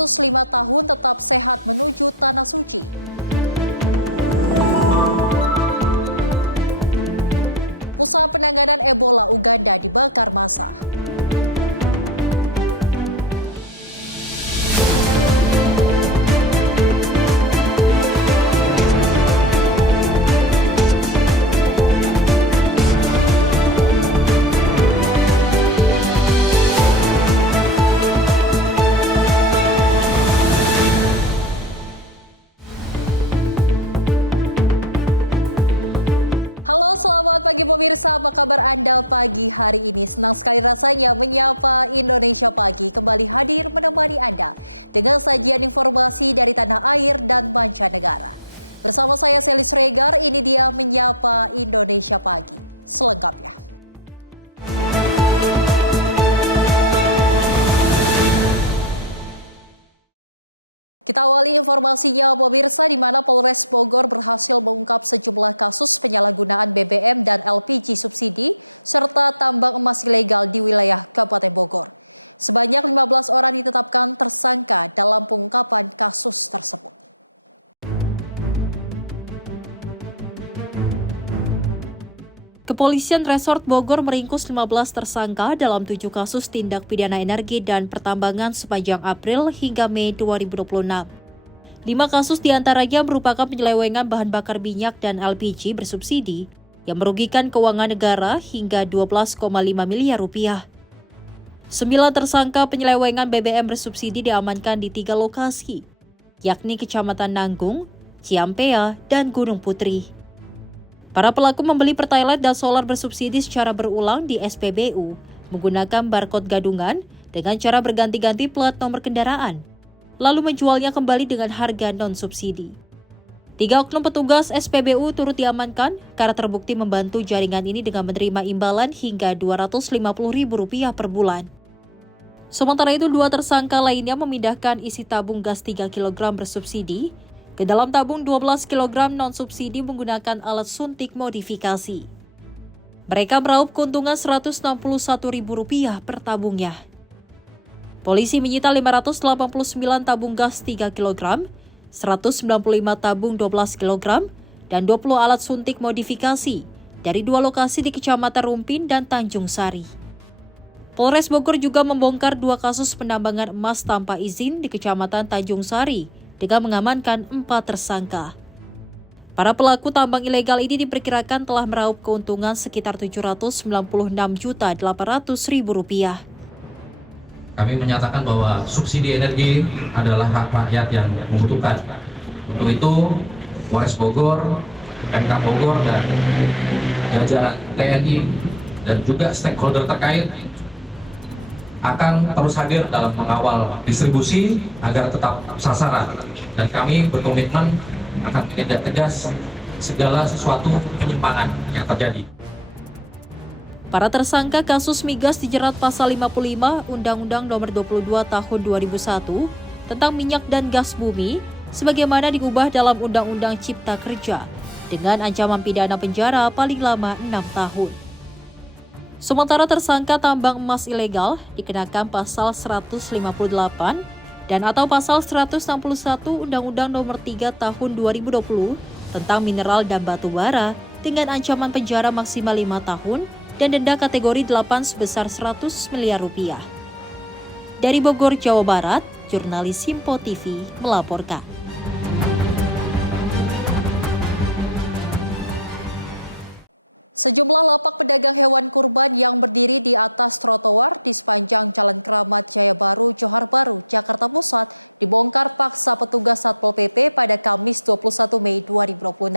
105 tahun tetap sehat. Usaha penanganan Ebola berada di Banjarmasin. Informasi dari tanah air dan mancanegara. Bersama saya Felis Regar, ini dia Menyapa Indonesia Pagi. Selamat. Kita awali informasinya pemirsa di mana Polres Bogor berhasil mengungkap sejumlah kasus penyalahgunaan BBM dan LPG subsidi serta tambang emas ilegal di wilayah Kabupaten Bogor. Sebanyak 12 orang ditetapkan tersangka dalam penetapan khusus pasal. Kepolisian Resort Bogor meringkus 15 tersangka dalam 7 kasus tindak pidana energi dan pertambangan sepanjang April hingga Mei 2026. 5 kasus diantaranya merupakan penyelewengan bahan bakar minyak dan LPG bersubsidi yang merugikan keuangan negara hingga 12,5 miliar rupiah. 9 tersangka penyelewengan BBM bersubsidi diamankan di 3 lokasi, yakni Kecamatan Nanggung, Ciampea, dan Gunung Putri. Para pelaku membeli pertalite dan solar bersubsidi secara berulang di SPBU menggunakan barcode gadungan dengan cara berganti-ganti plat nomor kendaraan, lalu menjualnya kembali dengan harga non-subsidi. 3 oknum petugas SPBU turut diamankan karena terbukti membantu jaringan ini dengan menerima imbalan hingga Rp250.000 per bulan. Sementara itu, 2 tersangka lainnya memindahkan isi tabung gas 3 kg bersubsidi ke dalam tabung 12 kg non-subsidi menggunakan alat suntik modifikasi. Mereka meraup keuntungan Rp161.000 per tabungnya. Polisi menyita 589 tabung gas 3 kg, 195 tabung 12 kg, dan 20 alat suntik modifikasi dari 2 lokasi di Kecamatan Rumpin dan Tanjung Sari. Polres Bogor juga membongkar 2 kasus penambangan emas tanpa izin di Kecamatan Tanjung Sari dengan mengamankan 4 tersangka. Para pelaku tambang ilegal ini diperkirakan telah meraup keuntungan sekitar Rp796.800.000. Kami menyatakan bahwa subsidi energi adalah hak rakyat yang membutuhkan. Untuk itu, Polres Bogor, Pemkab Bogor, dan jajaran TNI dan juga stakeholder terkait akan terus hadir dalam mengawal distribusi agar tetap sasaran, dan kami berkomitmen akan menindak tegas segala sesuatu penyimpangan yang terjadi. Para tersangka kasus migas dijerat pasal 55 Undang-Undang Nomor 22 Tahun 2001 tentang minyak dan gas bumi sebagaimana diubah dalam Undang-Undang Cipta Kerja dengan ancaman pidana penjara paling lama 6 tahun. Sementara tersangka tambang emas ilegal dikenakan pasal 158 dan atau pasal 161 Undang-Undang Nomor 3 Tahun 2020 tentang mineral dan batu bara dengan ancaman penjara maksimal 5 tahun dan denda kategori 8 sebesar Rp100 miliar. Dari Bogor, Jawa Barat, jurnalis Simpo TV melaporkan. Sejumlah lapak pedagang hewan kurban yang berdiri di atas trotoar di sepanjang Jalan Keramat Hewan Bogor, Jakarta Pusat, dibongkar paksa petugas Satpol PP pada Kamis 21 Mei 2026.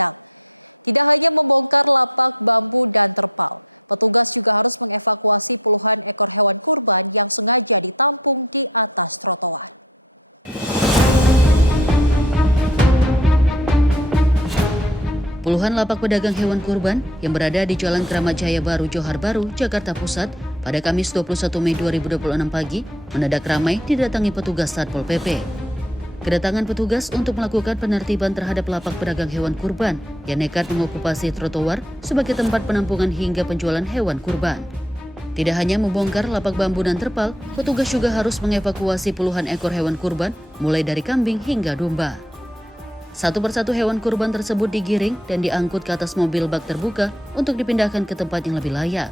Tidak hanya membongkar lapak bambu dan truk, petugas juga harus mengevakuasi puluhan ekor hewan kurban yang sengaja ditampung di atas trotoar. Puluhan lapak pedagang hewan kurban yang berada di Jalan Keramat Jaya Baru, Johar Baru, Jakarta Pusat pada Kamis 21 Mei 2026 pagi mendadak ramai didatangi petugas Satpol PP. Kedatangan petugas untuk melakukan penertiban terhadap lapak pedagang hewan kurban yang nekat mengokupasi trotoar sebagai tempat penampungan hingga penjualan hewan kurban. Tidak hanya membongkar lapak bambu dan terpal, petugas juga harus mengevakuasi puluhan ekor hewan kurban, mulai dari kambing hingga domba. Satu persatu hewan kurban tersebut digiring dan diangkut ke atas mobil bak terbuka untuk dipindahkan ke tempat yang lebih layak.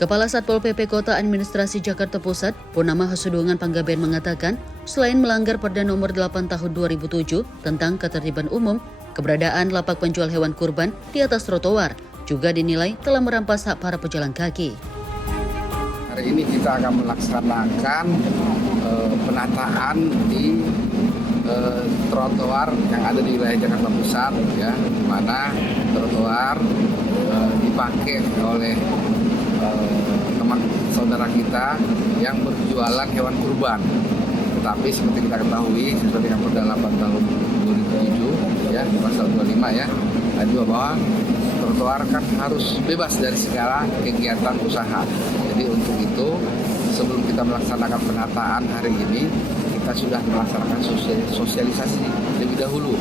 Kepala Satpol PP Kota Administrasi Jakarta Pusat, Purnama Hasudungan Panggabean mengatakan, selain melanggar Perda Nomor 8 Tahun 2007 tentang ketertiban umum, keberadaan lapak penjual hewan kurban di atas trotoar juga dinilai telah merampas hak para pejalan kaki. Hari ini kita akan melaksanakan penataan di trotoar yang ada di wilayah Jakarta Pusat, ya, di mana trotoar dipakai oleh teman saudara kita yang berjualan hewan kurban. Tetapi seperti kita ketahui, sesuai dengan Perda 8 Tahun 2007, ya, pasal 25 ya, dan juga bahwa trotoar kan harus bebas dari segala kegiatan usaha. Jadi untuk itu, sebelum kita melaksanakan penataan hari ini, kita sudah melaksanakan sosialisasi lebih dahulu,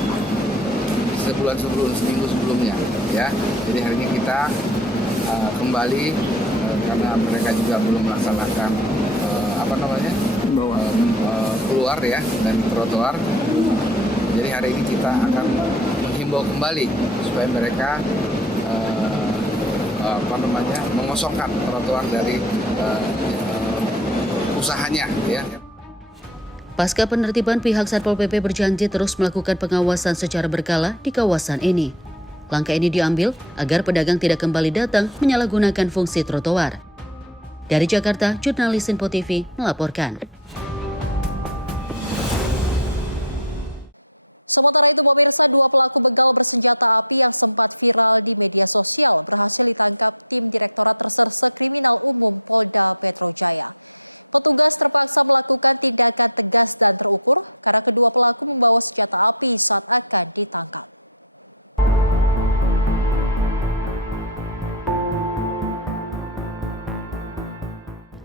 sebulan sebelum, seminggu sebelumnya, ya. Jadi hari ini kita kembali karena mereka juga belum melaksanakan keluar ya dan trotoar. Jadi hari ini kita akan menghimbau kembali supaya mereka mengosongkan trotoar dari usahanya, ya. Pasca penertiban, pihak Satpol PP berjanji terus melakukan pengawasan secara berkala di kawasan ini. Langkah ini diambil agar pedagang tidak kembali datang menyalahgunakan fungsi trotoar. Dari Jakarta, jurnalis Info TV melaporkan. Sementara itu, pemirsa, dua pelaku begal bersenjata api yang sempat viral di media sosial berhasil ditangkap tim Direktorat Reserse Kriminal Umum Polda Metro Jaya. Petugas terpaksa melakukan tindakan tegas dan terukur karena kedua pelaku membawa senjata api mereka ditangkap.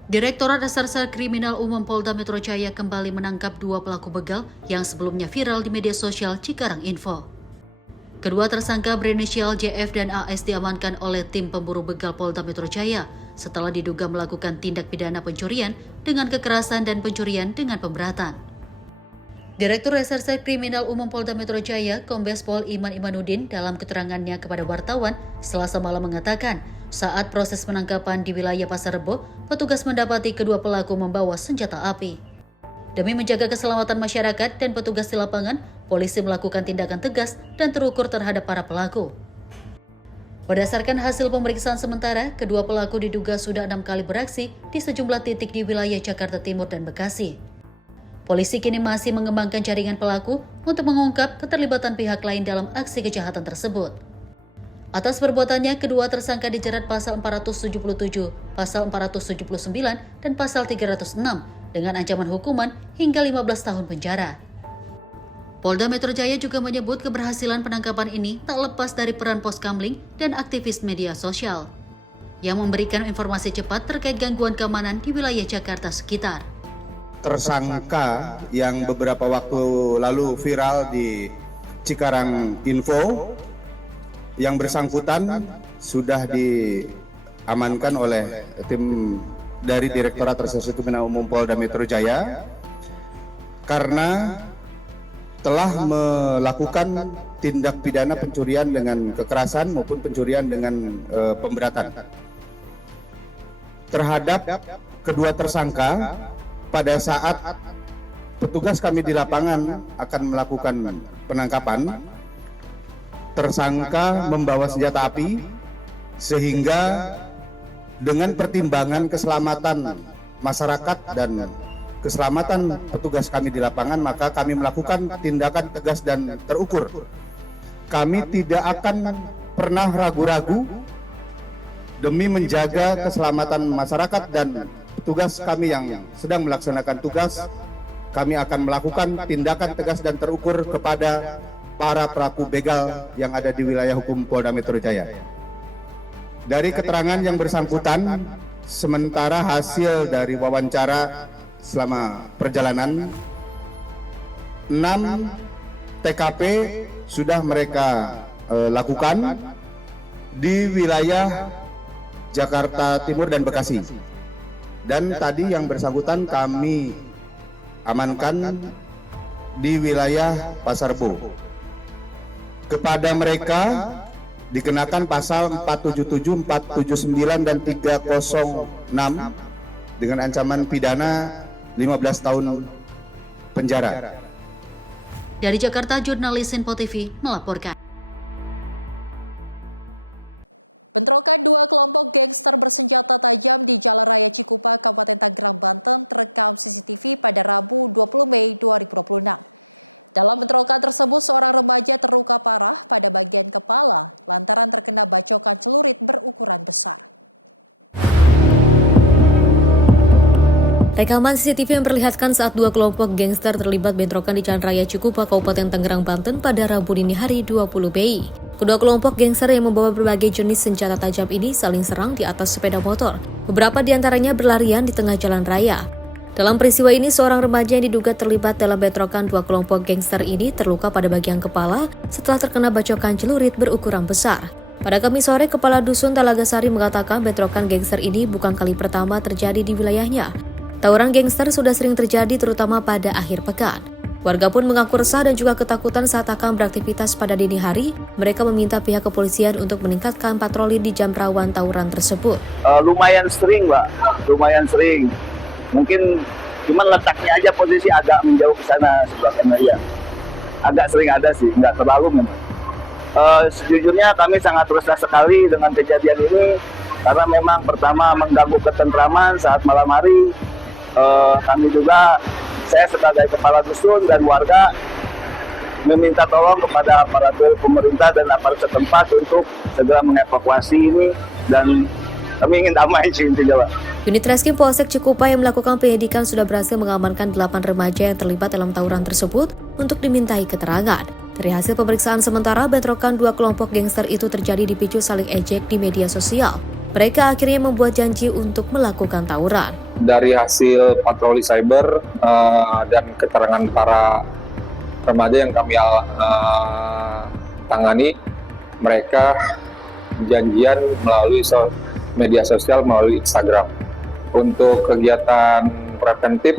Direktorat Reserse Kriminal Umum Polda Metro Jaya kembali menangkap dua pelaku begal yang sebelumnya viral di media sosial Cikarang Info. Kedua tersangka berinisial JF dan AS diamankan oleh tim pemburu begal Polda Metro Jaya setelah diduga melakukan tindak pidana pencurian dengan kekerasan dan pencurian dengan pemberatan. Direktur Reserse Kriminal Umum Polda Metro Jaya, Kombes Pol Iman Imanuddin, dalam keterangannya kepada wartawan Selasa malam mengatakan, saat proses penangkapan di wilayah Pasar Rebo, petugas mendapati kedua pelaku membawa senjata api. Demi menjaga keselamatan masyarakat dan petugas di lapangan, polisi melakukan tindakan tegas dan terukur terhadap para pelaku. Berdasarkan hasil pemeriksaan sementara, kedua pelaku diduga sudah 6 kali beraksi di sejumlah titik di wilayah Jakarta Timur dan Bekasi. Polisi kini masih mengembangkan jaringan pelaku untuk mengungkap keterlibatan pihak lain dalam aksi kejahatan tersebut. Atas perbuatannya, kedua tersangka dijerat pasal 477, pasal 479, dan pasal 306 dengan ancaman hukuman hingga 15 tahun penjara. Polda Metro Jaya juga menyebut keberhasilan penangkapan ini tak lepas dari peran Poskamling dan aktivis media sosial yang memberikan informasi cepat terkait gangguan keamanan di wilayah Jakarta sekitar. Tersangka yang beberapa waktu lalu viral di Cikarang Info, yang bersangkutan sudah diamankan oleh tim dari Direktorat Reserse Kriminal Umum Polda Metro Jaya karena telah melakukan tindak pidana pencurian dengan kekerasan maupun pencurian dengan pemberatan. Terhadap kedua tersangka, pada saat petugas kami di lapangan akan melakukan penangkapan, tersangka membawa senjata api, sehingga dengan pertimbangan keselamatan masyarakat dan keselamatan petugas kami di lapangan, maka kami melakukan tindakan tegas dan terukur. Kami tidak akan pernah ragu-ragu demi menjaga keselamatan masyarakat dan petugas kami yang sedang melaksanakan tugas. Kami akan melakukan tindakan tegas dan terukur kepada para pelaku begal yang ada di wilayah hukum Polda Metro Jaya. Dari keterangan yang bersangkutan, sementara hasil dari wawancara selama perjalanan, 6 TKP sudah mereka lakukan di wilayah Jakarta Timur, dan Bekasi. Dan tadi yang bersangkutan kami amankan di wilayah Pasar Bo. Kepada mereka dikenakan pasal 477, 479, dan 306 dengan ancaman pidana 15 tahun penjara. Dari Jakarta, jurnalis Info TV melaporkan. Bentrokan dua kelompok gangster bersenjata tajam di Jalan Raya Cikupa, Kabupaten Tangerang terekam CCTV pada Rabu 20 Mei 2026. Dalam bentrokan tersebut, seorang remaja terluka parah pada bagian kepala, bahkan terkena bacokan celurit berukuran besar. Rekaman CCTV memperlihatkan saat dua kelompok gangster terlibat bentrokan di Jalan Raya Cikupa, Kabupaten Tangerang, Banten pada Rabu dini hari 20 Mei. Kedua kelompok gangster yang membawa berbagai jenis senjata tajam ini saling serang di atas sepeda motor. Beberapa di antaranya berlarian di tengah jalan raya. Dalam peristiwa ini, seorang remaja yang diduga terlibat dalam bentrokan dua kelompok gangster ini terluka pada bagian kepala setelah terkena bacokan celurit berukuran besar. Pada Kamis sore, Kepala Dusun Talagasari mengatakan bentrokan gangster ini bukan kali pertama terjadi di wilayahnya. Tawuran gangster sudah sering terjadi terutama pada akhir pekan. Warga pun mengaku resah dan juga ketakutan saat akan beraktivitas pada dini hari. Mereka meminta pihak kepolisian untuk meningkatkan patroli di jam rawan tawuran tersebut. Lumayan sering, Mbak. Lumayan sering. Mungkin cuman letaknya aja posisi agak menjauh ke sana sebelah kanan ya. Agak sering ada sih, nggak terlalu memang. Sejujurnya kami sangat resah sekali dengan kejadian ini karena memang pertama mengganggu ketentraman saat malam hari. Kami juga, saya sebagai kepala dusun dan warga meminta tolong kepada aparatur pemerintah dan aparat setempat untuk segera mengevakuasi ini dan kami ingin damai sih intinya, Pak. Unit Reskrim Polsek Cikupa yang melakukan penyidikan sudah berhasil mengamankan 8 remaja yang terlibat dalam tawuran tersebut untuk dimintai keterangan. Dari hasil pemeriksaan sementara, bentrokan dua kelompok gangster itu terjadi dipicu saling ejek di media sosial. Mereka akhirnya membuat janji untuk melakukan tawuran. Dari hasil patroli cyber dan keterangan para remaja yang kami tangani, mereka janjian melalui media sosial, melalui Instagram. Untuk kegiatan preventif,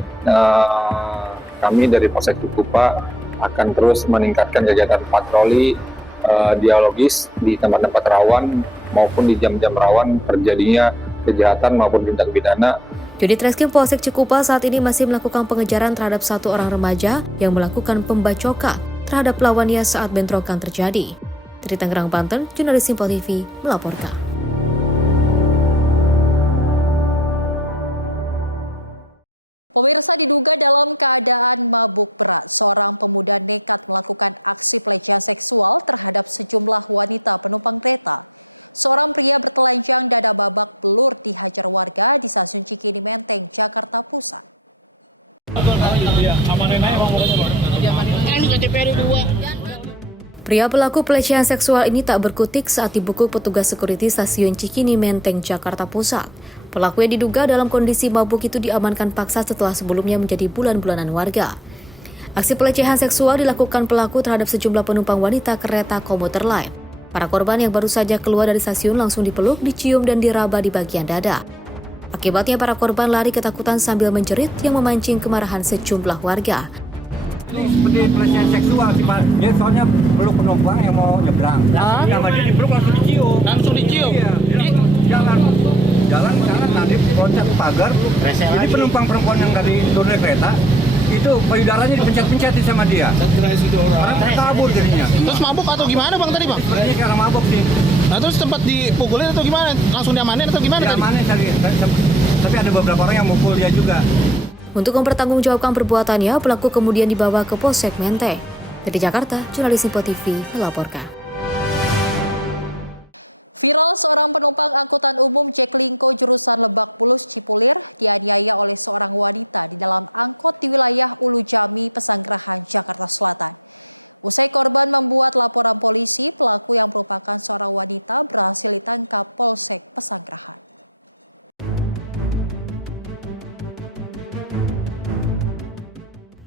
kami dari Polsek Cikupa akan terus meningkatkan kegiatan patroli dialogis di tempat-tempat rawan maupun di jam-jam rawan terjadinya kejahatan maupun tindak pidana. Unit Reskrim Polsek Cikupa saat ini masih melakukan pengejaran terhadap satu orang remaja yang melakukan pembacokan terhadap lawannya saat bentrokan terjadi. Dari Tangerang, Banten, jurnalis Info TV melaporkan. Pemirsa, diduga dalam keadaan berbuka, seorang pemuda nekat melakukan aksi pelecehan seksual terhadap sejumlah wanita penumpang kereta. Seorang pria bertelanjang pada babak belur dihajar warga di stasiun Cikini-Menteng, Jakarta Pusat. Pria pelaku pelecehan seksual ini tak berkutik saat dibekuk petugas security stasiun Cikini-Menteng, Jakarta Pusat. Pelaku yang diduga dalam kondisi mabuk itu diamankan paksa setelah sebelumnya menjadi bulan-bulanan warga. Aksi pelecehan seksual dilakukan pelaku terhadap sejumlah penumpang wanita kereta komuter lain. Para korban yang baru saja keluar dari stasiun langsung dipeluk, dicium, dan diraba di bagian dada. Akibatnya para korban lari ketakutan sambil menjerit yang memancing kemarahan sejumlah warga. Ini seperti pelecehan seksual sih Pak. Dia soalnya peluk penumpang yang mau nyebrang. Sama dia dipeluk langsung dicium. Langsung dicium? Iya. Jalan tadi loncat pagar. Jadi penumpang perempuan yang dari turun dari kereta itu payudaranya dipencet-pencetin sama dia. Orang kabur jadinya. Terus mabuk atau gimana Bang tadi Bang? Sebenarnya karena mabuk sih. Nah terus tempat dipukulin atau gimana? Langsung diamanin atau gimana tadi? Diamanin tadi. Tapi ada beberapa orang yang mukul dia juga. Untuk mempertanggungjawabkan perbuatannya, pelaku kemudian dibawa ke Polsek Menteng. Dari Jakarta, jurnalis Info TV melaporkan. Viral seorang penumpang angkutan umum yang kelingkut jurusan Lebak Bulus Cipulir dianiaya oleh seorang wanita di dalam angkot di wilayah Hulu Jambi, Pesanggerahan, Jakarta Selatan. Usai korban membuat laporan polisi, pelaku yang merupakan seorang wanita berhasil ditangkap Polsek Pesanggerahan.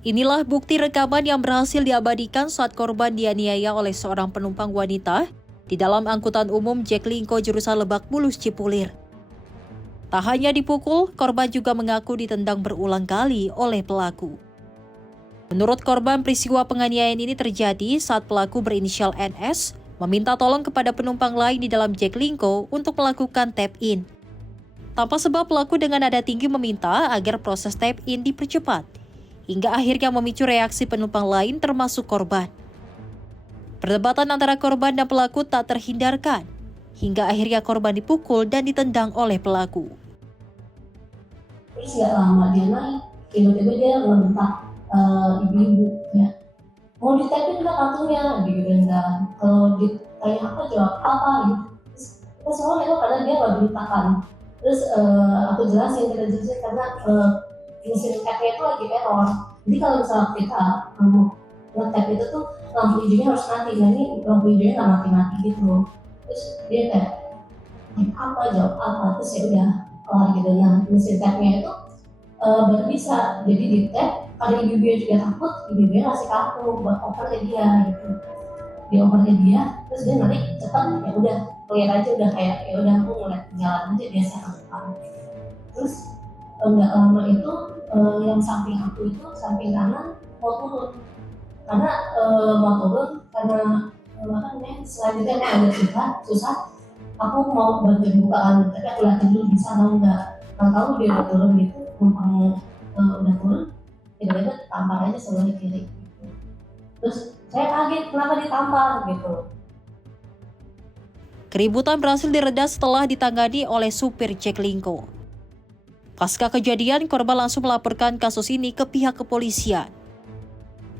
Inilah bukti rekaman yang berhasil diabadikan saat korban dianiaya oleh seorang penumpang wanita di dalam angkutan umum Jaklingko jurusan Lebak Bulus Cipulir. Tak hanya dipukul, korban juga mengaku ditendang berulang kali oleh pelaku. Menurut korban, peristiwa penganiayaan ini terjadi saat pelaku berinisial NS meminta tolong kepada penumpang lain di dalam Jaklingko untuk melakukan tap-in. Tanpa sebab, pelaku dengan nada tinggi meminta agar proses tap-in dipercepat, hingga akhirnya memicu reaksi penumpang lain termasuk korban. Perdebatan antara korban dan pelaku tak terhindarkan, hingga akhirnya korban dipukul dan ditendang oleh pelaku. Terus gak lama dia naik, tiba-tiba dia membentak ibu-ibu ya, mau ditapin nggak kartunya gitu kan. Kalau ditanya apa jawab apa gitu. Terus kita semua nengok karena dia nggak beritakan. Terus aku jelasin karena mesin tap-nya itu lagi error. Jadi kalau misalnya kita mau nge-tap itu tuh lampu hijaunya harus mati. Nah ini lampu hijaunya nggak mati-mati gitu. Terus dia kayak apa jawab apa, terus ya udah gitu. Nah mesin tap-nya itu baru bisa, jadi di tap. Ada ibu-ibunya juga takut, ibu-ibunya ngasih kartu buat oper ke dia gitu. Dia oper ke dia, terus dia narik cepat, ya udah lihat aja udah kayak ya udah aku ngeliat jalan aja biasa ke depan. Terus nggak lama itu yang samping aku itu samping kanan mau turun, karena mau turun karena selanjutnya emang agak susah. Aku mau bantuin buka kan, tapi aku liatin dulu bisa atau enggak. Kalau tahu dia udah turun gitu, numpang udah turun, tiba-tiba tampar aja sebelah kiri. Terus saya kaget kenapa ditampar gitu. Keributan berhasil direda setelah ditangani oleh supir Jaklingko. Pasca kejadian, korban langsung melaporkan kasus ini ke pihak kepolisian.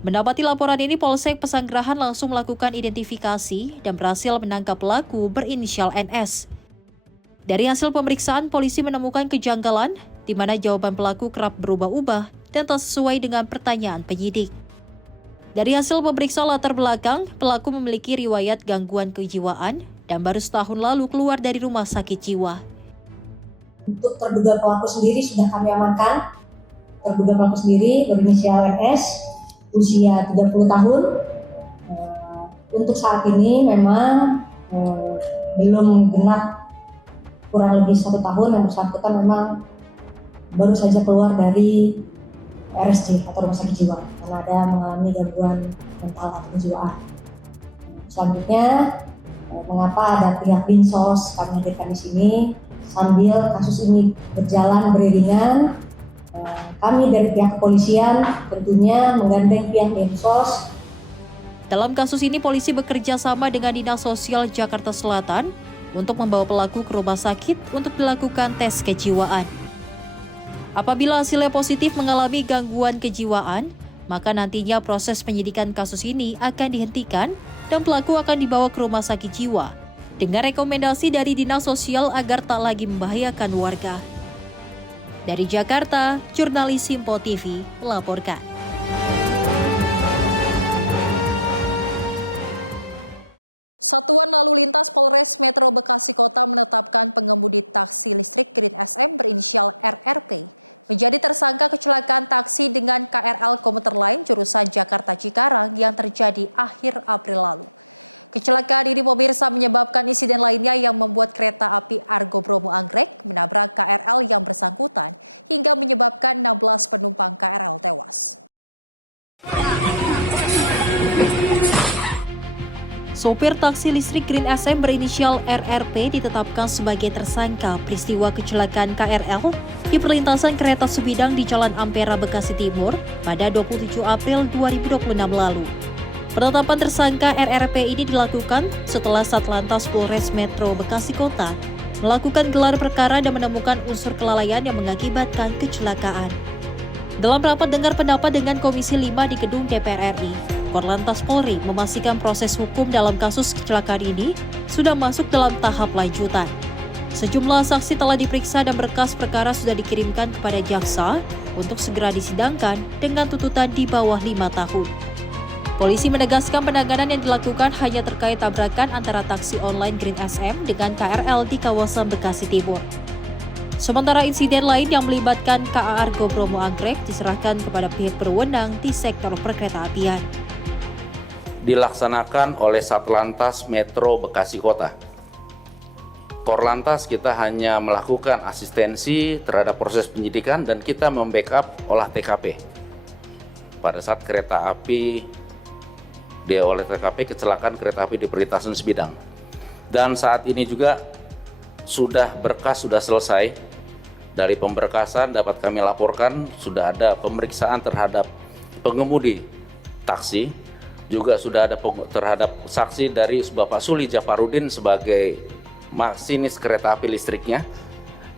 Mendapati laporan ini, Polsek Pesanggerahan langsung melakukan identifikasi dan berhasil menangkap pelaku berinisial NS. Dari hasil pemeriksaan, polisi menemukan kejanggalan di mana jawaban pelaku kerap berubah-ubah dan tak sesuai dengan pertanyaan penyidik. Dari hasil pemeriksaan latar belakang, pelaku memiliki riwayat gangguan kejiwaan dan baru setahun lalu keluar dari rumah sakit jiwa. Untuk terduga pelaku sendiri sudah kami amankan. Terduga pelaku sendiri berinisial NS, usia 30 tahun. Untuk saat ini memang belum genap kurang lebih 1 tahun, yang bersangkutan memang baru saja keluar dari RSJ atau rumah sakit jiwa karena ada mengalami gangguan mental atau kejiwaan. Selanjutnya, mengapa ada pihak Dinsos kami hadirkan di sini sambil kasus ini berjalan beriringan, kami dari pihak kepolisian tentunya menggandeng pihak Dinsos. Dalam kasus ini, polisi bekerja sama dengan Dinas Sosial Jakarta Selatan untuk membawa pelaku ke rumah sakit untuk dilakukan tes kejiwaan. Apabila hasilnya positif mengalami gangguan kejiwaan, maka nantinya proses penyidikan kasus ini akan dihentikan dan pelaku akan dibawa ke rumah sakit jiwa dengan rekomendasi dari Dinas Sosial agar tak lagi membahayakan warga. Dari Jakarta, jurnalis Simpo TV melaporkan. Satuan Lalu Lintas Polres Metro Bekasi Kota menetapkan pengemudi taksi listrik Green SM berinisial RR menjadi tersangka kecelakaan taksi dengan KRL motor lain jurusan Jakarta Cikampek yang terjadi akhir April lalu. Kecelakaan ini pemirsa menyebabkan insiden lainnya yang membuat kereta api Argo Bromo Anggrek menabrak KRL yang bersangkutan hingga menyebabkan 12 penumpang KRL. Sopir taksi listrik Green SM berinisial RRP ditetapkan sebagai tersangka peristiwa kecelakaan KRL di perlintasan kereta sebidang di Jalan Ampera, Bekasi Timur pada 27 April 2026 lalu. Penetapan tersangka RRP ini dilakukan setelah Satlantas Polres Metro Bekasi Kota melakukan gelar perkara dan menemukan unsur kelalaian yang mengakibatkan kecelakaan. Dalam rapat dengar pendapat dengan Komisi 5 di Gedung DPR RI, Korlantas Polri memastikan proses hukum dalam kasus kecelakaan ini sudah masuk dalam tahap lanjutan. Sejumlah saksi telah diperiksa dan berkas perkara sudah dikirimkan kepada jaksa untuk segera disidangkan dengan tuntutan di bawah 5 tahun. Polisi menegaskan penanganan yang dilakukan hanya terkait tabrakan antara taksi online Green SM dengan KRL di kawasan Bekasi Timur. Sementara insiden lain yang melibatkan KA Argo Bromo Anggrek diserahkan kepada pihak berwenang di sektor perkeretaapian. Dilaksanakan oleh Satlantas Metro Bekasi Kota. Korlantas kita hanya melakukan asistensi terhadap proses penyidikan dan kita membackup olah TKP. Pada saat kereta api di olah TKP kecelakaan kereta api di perlintasan sebidang. Dan saat ini juga berkas sudah selesai. Dari pemberkasan dapat kami laporkan sudah ada pemeriksaan terhadap pengemudi taksi, juga sudah ada terhadap saksi dari Bapak Suli Jafarudin sebagai masinis kereta api listriknya,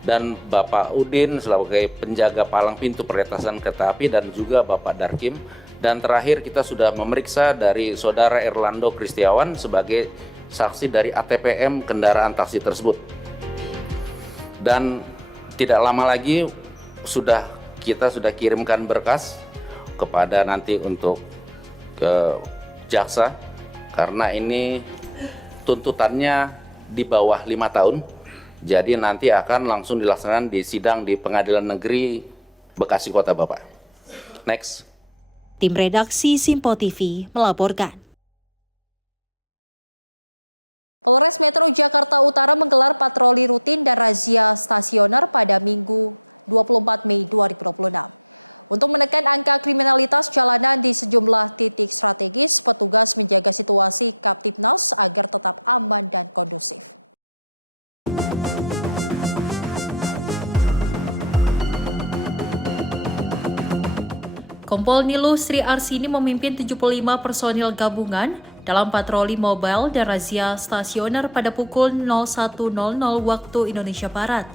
dan Bapak Udin sebagai penjaga palang pintu perlintasan kereta api, dan juga Bapak Darkim. Dan terakhir kita sudah memeriksa dari Saudara Erlando Kristiawan sebagai saksi dari ATPM kendaraan taksi tersebut. Dan tidak lama lagi kita sudah kirimkan berkas kepada nanti untuk ke jaksa, karena ini tuntutannya di bawah 5 tahun, jadi nanti akan langsung dilaksanakan di sidang di Pengadilan Negeri Bekasi Kota, Bapak. Next. Tim redaksi Simpo TV melaporkan. Polres Metro Jakarta Utara menggelar patroli rutin dan razia stasioner pada Minggu 24 Mei 2020. Untuk menekan angka kriminalitas jalanan di sejumlah titik strategis, petugas menjaga situasi integritas agar tetap aman dan kondusif. Kompol Niluh Sri Arsini memimpin 75 personil gabungan dalam patroli mobile dan razia stasioner pada pukul 01.00 waktu Indonesia Barat.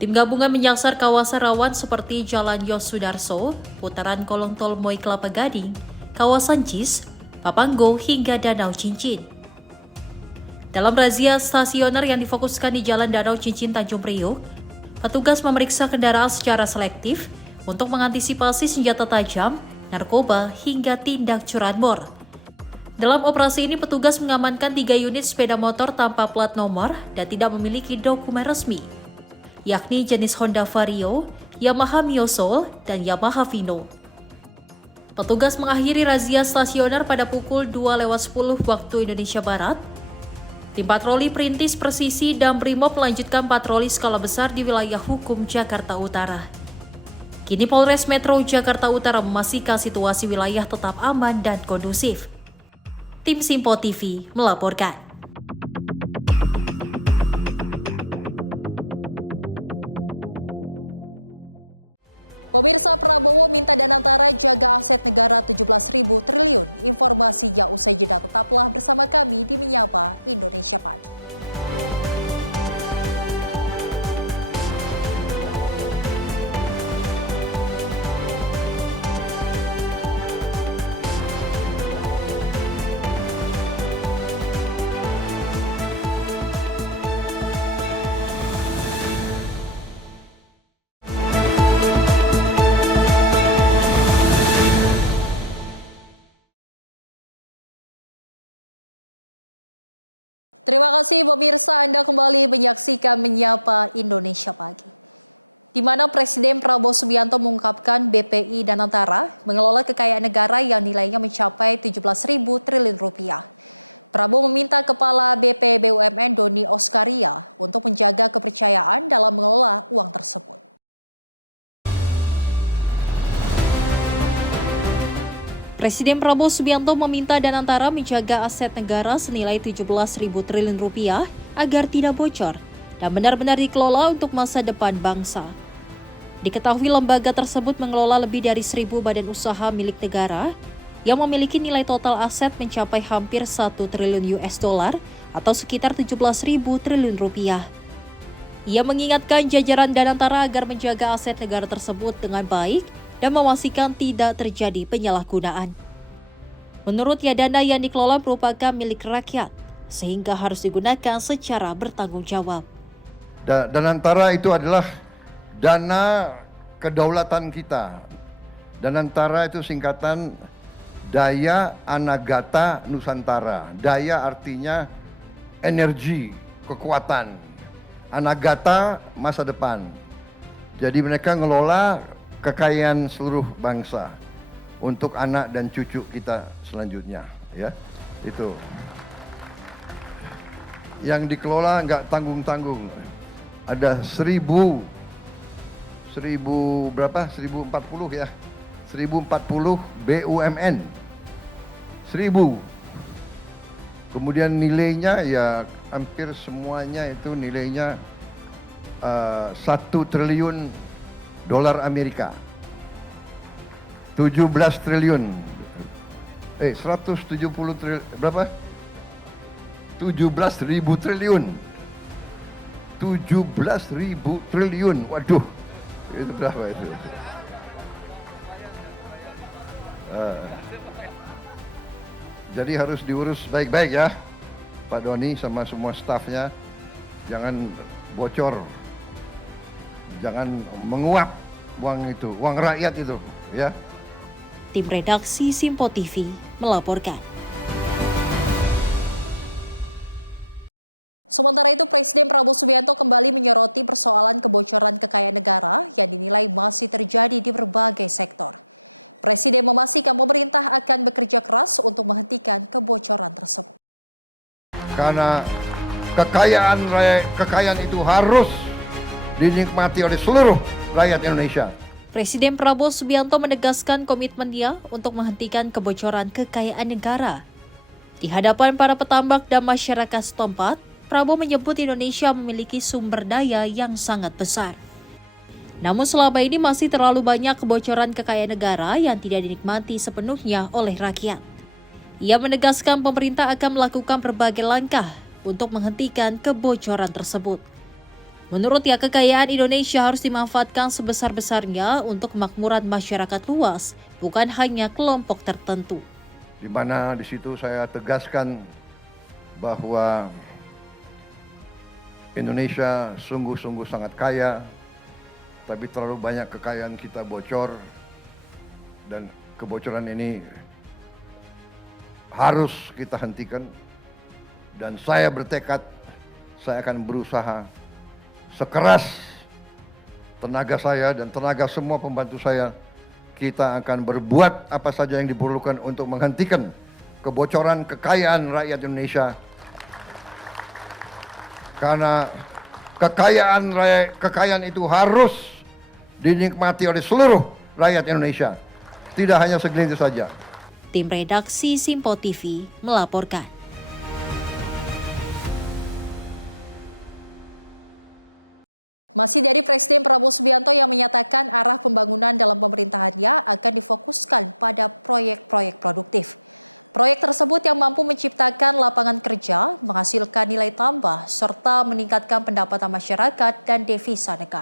Tim gabungan menyasar kawasan rawan seperti Jalan Yos Sudarso, putaran kolong tol Moi Kelapa Gading, kawasan JIS, Papanggo hingga Danau Cincin. Dalam razia stasioner yang difokuskan di Jalan Danau Cincin Tanjung Priok, petugas memeriksa kendaraan secara selektif untuk mengantisipasi senjata tajam, narkoba, hingga tindak curanmor. Dalam operasi ini, petugas mengamankan 3 unit sepeda motor tanpa plat nomor dan tidak memiliki dokumen resmi, yakni jenis Honda Vario, Yamaha Mio Soul, dan Yamaha Vino. Petugas mengakhiri razia stasioner pada pukul 2:10 waktu Indonesia Barat. Tim patroli Perintis Presisi dan Brimob melanjutkan patroli skala besar di wilayah hukum Jakarta Utara. Kini Polres Metro Jakarta Utara memastikan situasi wilayah tetap aman dan kondusif. Tim Simpo TV melaporkan. Terima kasih pemirsa, Anda kembali menyaksikan Menyapa Indonesia. Di mana Presiden Prabowo Subianto mengungkapkan BPI dan Antara mengelola kekayaan negara yang nilainya mencapai 17.000 triliun rupiah. Kami meminta Kepala BP BUMN Doni Oskaria untuk menjaga kepercayaan dalam mengelola kondisi. Presiden Prabowo Subianto meminta Danantara menjaga aset negara senilai 17.000 triliun rupiah agar tidak bocor dan benar-benar dikelola untuk masa depan bangsa. Diketahui lembaga tersebut mengelola lebih dari 1.000 badan usaha milik negara yang memiliki nilai total aset mencapai hampir 1 triliun US dollar atau sekitar 17.000 triliun rupiah. Ia mengingatkan jajaran Danantara agar menjaga aset negara tersebut dengan baik dan memastikan tidak terjadi penyalahgunaan. Menurutnya, dana yang dikelola merupakan milik rakyat, sehingga harus digunakan secara bertanggung jawab. Danantara itu adalah dana kedaulatan kita. Danantara itu singkatan Daya Anagata Nusantara. Daya artinya energi, kekuatan. Anagata masa depan. Jadi mereka ngelola kekayaan seluruh bangsa untuk anak dan cucu kita selanjutnya, ya. Itu. yang dikelola nggak tanggung-tanggung. Ada 1040 ya, 1040 BUMN, 1000. Kemudian nilainya ya hampir semuanya itu nilainya 1 triliun dolar Amerika, 17 triliun, 170 triliun, berapa? 17.000 triliun, 17.000 triliun, waduh, itu berapa itu? Jadi harus diurus baik-baik ya, Pak Doni sama semua stafnya, jangan bocor, jangan menguap uang itu, uang rakyat itu, ya. Tim redaksi Simpo TV melaporkan. Sementara itu, Presiden Prabowo Subianto kembali menyoroti persoalan kebocoran kekayaan negara yang dinilai masih terjadi di berbagai sektor. Presiden memastikan pemerintah akan bekerja keras untuk menghentikan kebocoran tersebut. Karena kekayaan itu harus dinikmati oleh seluruh rakyat Indonesia. Presiden Prabowo Subianto menegaskan komitmennya untuk menghentikan kebocoran kekayaan negara. Di hadapan para petambak dan masyarakat setempat, Prabowo menyebut Indonesia memiliki sumber daya yang sangat besar. Namun selama ini masih terlalu banyak kebocoran kekayaan negara yang tidak dinikmati sepenuhnya oleh rakyat. Ia menegaskan pemerintah akan melakukan berbagai langkah untuk menghentikan kebocoran tersebut. Menurutnya, kekayaan Indonesia harus dimanfaatkan sebesar-besarnya untuk kemakmuran masyarakat luas, bukan hanya kelompok tertentu. Di mana di situ saya tegaskan bahwa Indonesia sungguh-sungguh sangat kaya, tapi terlalu banyak kekayaan kita bocor, dan kebocoran ini harus kita hentikan. Dan saya bertekad, saya akan berusaha sekeras tenaga saya dan tenaga semua pembantu saya, kita akan berbuat apa saja yang diperlukan untuk menghentikan kebocoran kekayaan rakyat Indonesia. Karena kekayaan itu harus dinikmati oleh seluruh rakyat Indonesia, tidak hanya segelintir saja. Tim redaksi Simpo TV melaporkan. Masih dari Presiden Prabowo Subianto yang menyatakan arah pembangunan dalam pemerintahannya akan difokuskan pada proyek-proyek produktif. Proyek tersebut yang mampu menciptakan lapangan kerja, menghasilkan nilai tambah, serta meningkatkan pendapatan masyarakat dan devisa negara.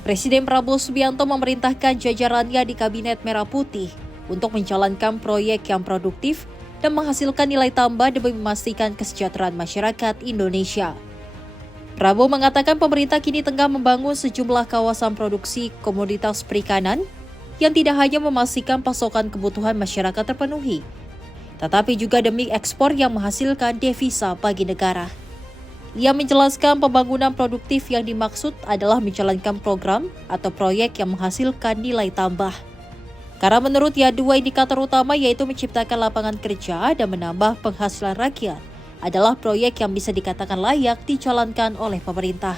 Presiden Prabowo Subianto memerintahkan jajarannya di Kabinet Merah Putih untuk menjalankan proyek yang produktif dan menghasilkan nilai tambah demi memastikan kesejahteraan masyarakat Indonesia. Prabowo mengatakan pemerintah kini tengah membangun sejumlah kawasan produksi komoditas perikanan yang tidak hanya memastikan pasokan kebutuhan masyarakat terpenuhi, tetapi juga demi ekspor yang menghasilkan devisa bagi negara. Ia menjelaskan pembangunan produktif yang dimaksud adalah menjalankan program atau proyek yang menghasilkan nilai tambah. Karena menurutnya dua indikator utama yaitu menciptakan lapangan kerja dan menambah penghasilan rakyat adalah proyek yang bisa dikatakan layak dijalankan oleh pemerintah.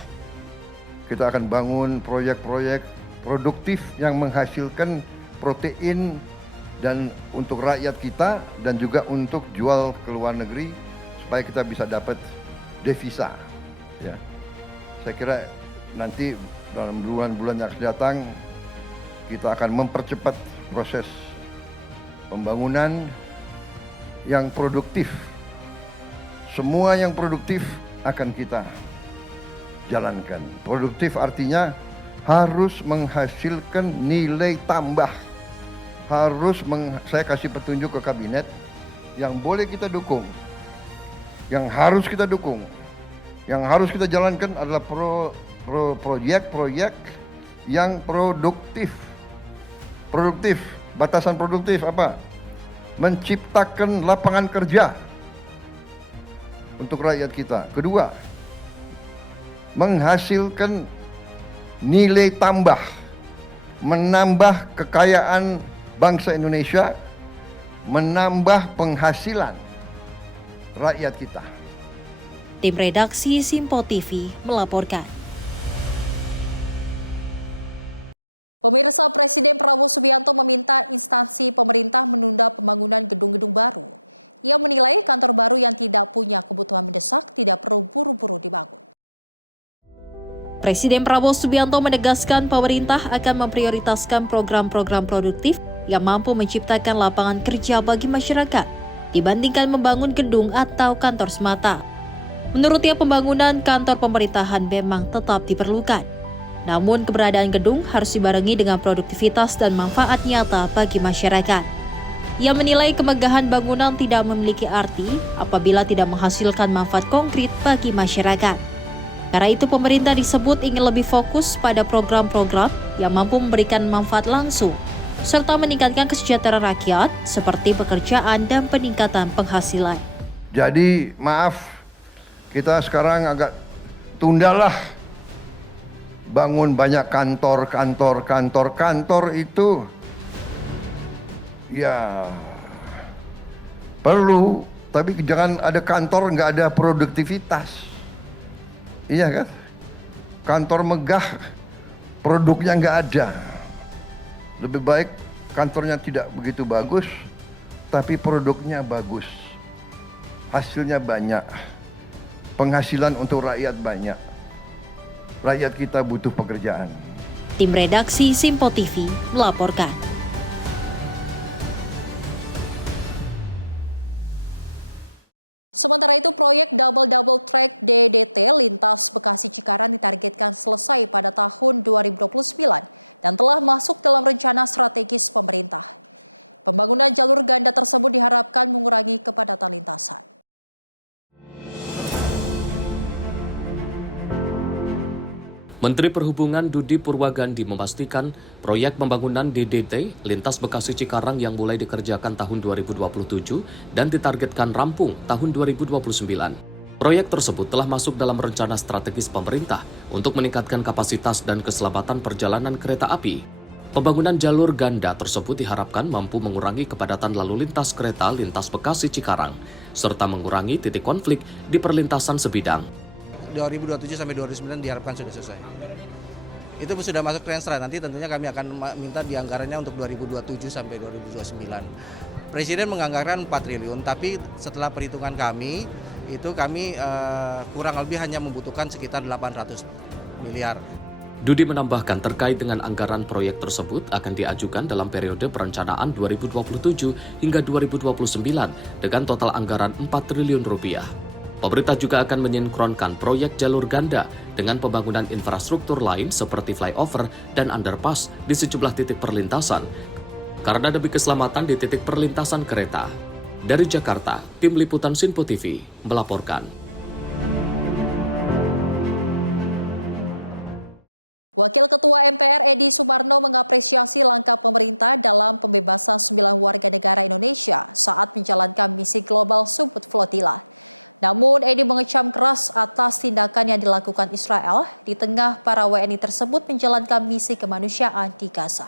Kita akan bangun proyek-proyek produktif yang menghasilkan protein dan untuk rakyat kita dan juga untuk jual ke luar negeri supaya kita bisa dapat devisa. Ya, saya kira nanti dalam bulan-bulan yang akan datang kita akan mempercepat proses pembangunan yang produktif. Semua yang produktif akan kita jalankan. Produktif artinya harus menghasilkan nilai tambah. Saya kasih petunjuk ke kabinet yang boleh kita dukung, yang harus kita dukung, yang harus kita jalankan adalah proyek-proyek yang produktif. Produktif, batasan produktif apa? Menciptakan lapangan kerja untuk rakyat kita. Kedua, menghasilkan nilai tambah. menambah kekayaan bangsa Indonesia, menambah penghasilan rakyat kita. Tim redaksi Simpo TV melaporkan. Pemirsa, Presiden Prabowo Subianto meminta instansi pemerintah yang menilai kantor bagian didampingi perubahan besar yang berlaku. Presiden Prabowo Subianto menegaskan pemerintah akan memprioritaskan program-program produktif yang mampu menciptakan lapangan kerja bagi masyarakat dibandingkan membangun gedung atau kantor semata. Menurutnya pembangunan kantor pemerintahan memang tetap diperlukan. Namun keberadaan gedung harus dibarengi dengan produktivitas dan manfaat nyata bagi masyarakat. Ia menilai kemegahan bangunan tidak memiliki arti apabila tidak menghasilkan manfaat konkret bagi masyarakat. Karena itu pemerintah disebut ingin lebih fokus pada program-program yang mampu memberikan manfaat langsung, serta meningkatkan kesejahteraan rakyat seperti pekerjaan dan peningkatan penghasilan. Jadi maaf, kita sekarang agak tundalah bangun banyak kantor itu ya perlu, tapi jangan ada kantor nggak ada produktivitas. Iya kan? Kantor megah, produknya nggak ada. Lebih baik kantornya tidak begitu bagus, tapi produknya bagus. Hasilnya banyak. Penghasilan untuk rakyat banyak. Rakyat kita butuh pekerjaan. Tim redaksi Simpo TV melaporkan. Sementara itu, proyek double track GBT lintas Bekasi Cikarang ditargetkan selesai pada tahun 2029 dan telah masuk dalam rencana strategis pemerintah. Pembangunan jalur ganda tersebut diharapkan mengurangi kepadatan tersebut. Menteri Perhubungan Dudi Purwagandi memastikan proyek pembangunan DDT lintas Bekasi Cikarang yang mulai dikerjakan tahun 2027 dan ditargetkan rampung tahun 2029. Proyek tersebut telah masuk dalam rencana strategis pemerintah untuk meningkatkan kapasitas dan keselamatan perjalanan kereta api. Pembangunan jalur ganda tersebut diharapkan mampu mengurangi kepadatan lalu lintas kereta lintas Bekasi Cikarang, serta mengurangi titik konflik di perlintasan sebidang. 2027 sampai 2029 diharapkan sudah selesai. Itu sudah masuk Transtra, nanti tentunya kami akan minta dianggarannya untuk 2027 sampai 2029. Presiden menganggarkan 4 triliun, tapi setelah perhitungan kami, itu kami kurang lebih hanya membutuhkan sekitar 800 miliar. Dudi menambahkan terkait dengan anggaran proyek tersebut akan diajukan dalam periode perencanaan 2027 hingga 2029 dengan total anggaran 4 triliun rupiah. Pemerintah juga akan menyinkronkan proyek jalur ganda dengan pembangunan infrastruktur lain seperti flyover dan underpass di sejumlah titik perlintasan karena demi keselamatan di titik perlintasan kereta. Dari Jakarta, Tim Liputan Simpo TV melaporkan. Wakil Ketua MPR Edi Suparto mengapresiasi langkah pemerintah dalam pembebasan 9 warga negara Indonesia saat menjalankan misi global keadilan. Namun, Edi mengecam keras atas tindakan yang dilakukan Israel di tengah para WNI tersebut menjalankan misi kemanusiaan di Gaza.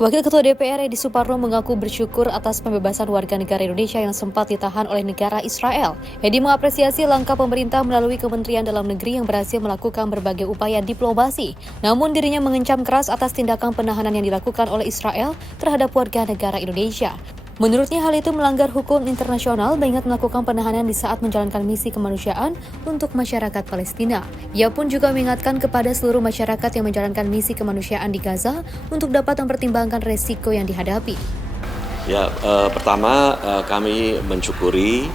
Wakil Ketua DPR Edi Suparno mengaku bersyukur atas pembebasan warga negara Indonesia yang sempat ditahan oleh negara Israel. Edi mengapresiasi langkah pemerintah melalui Kementerian Dalam Negeri yang berhasil melakukan berbagai upaya diplomasi. Namun dirinya mengecam keras atas tindakan penahanan yang dilakukan oleh Israel terhadap warga negara Indonesia. Menurutnya hal itu melanggar hukum internasional mengingat melakukan penahanan di saat menjalankan misi kemanusiaan untuk masyarakat Palestina. Ia pun juga mengingatkan kepada seluruh masyarakat yang menjalankan misi kemanusiaan di Gaza untuk dapat mempertimbangkan resiko yang dihadapi. Ya, pertama kami mensyukuri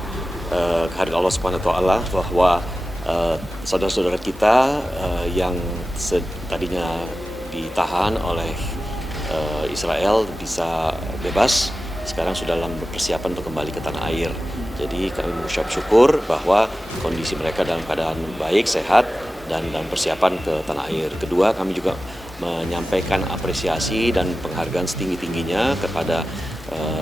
kehadirat Allah Subhanahu wa taala bahwa saudara-saudara kita yang tadinya ditahan oleh Israel bisa bebas. Sekarang sudah dalam persiapan untuk kembali ke tanah air. Jadi kami mengucap syukur bahwa kondisi mereka dalam keadaan baik, sehat, dan dalam persiapan ke tanah air. Kedua, kami juga menyampaikan apresiasi dan penghargaan setinggi-tingginya kepada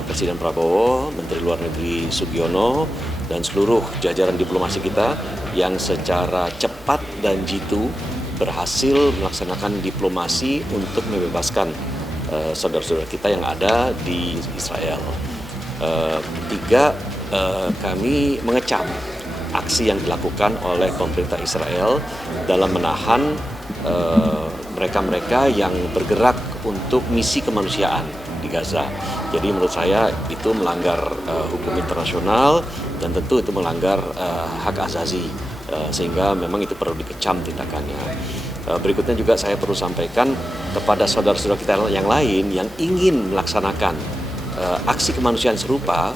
Presiden Prabowo, Menteri Luar Negeri Sugiono, dan seluruh jajaran diplomasi kita yang secara cepat dan jitu berhasil melaksanakan diplomasi untuk membebaskan saudara-saudara kita yang ada di Israel. Tiga, kami mengecam aksi yang dilakukan oleh pemerintah Israel dalam menahan mereka-mereka yang bergerak untuk misi kemanusiaan di Gaza. Jadi menurut saya itu melanggar hukum internasional dan tentu itu melanggar hak asasi, sehingga memang itu perlu dikecam tindakannya. Berikutnya juga saya perlu sampaikan kepada saudara-saudara kita yang lain yang ingin melaksanakan aksi kemanusiaan serupa,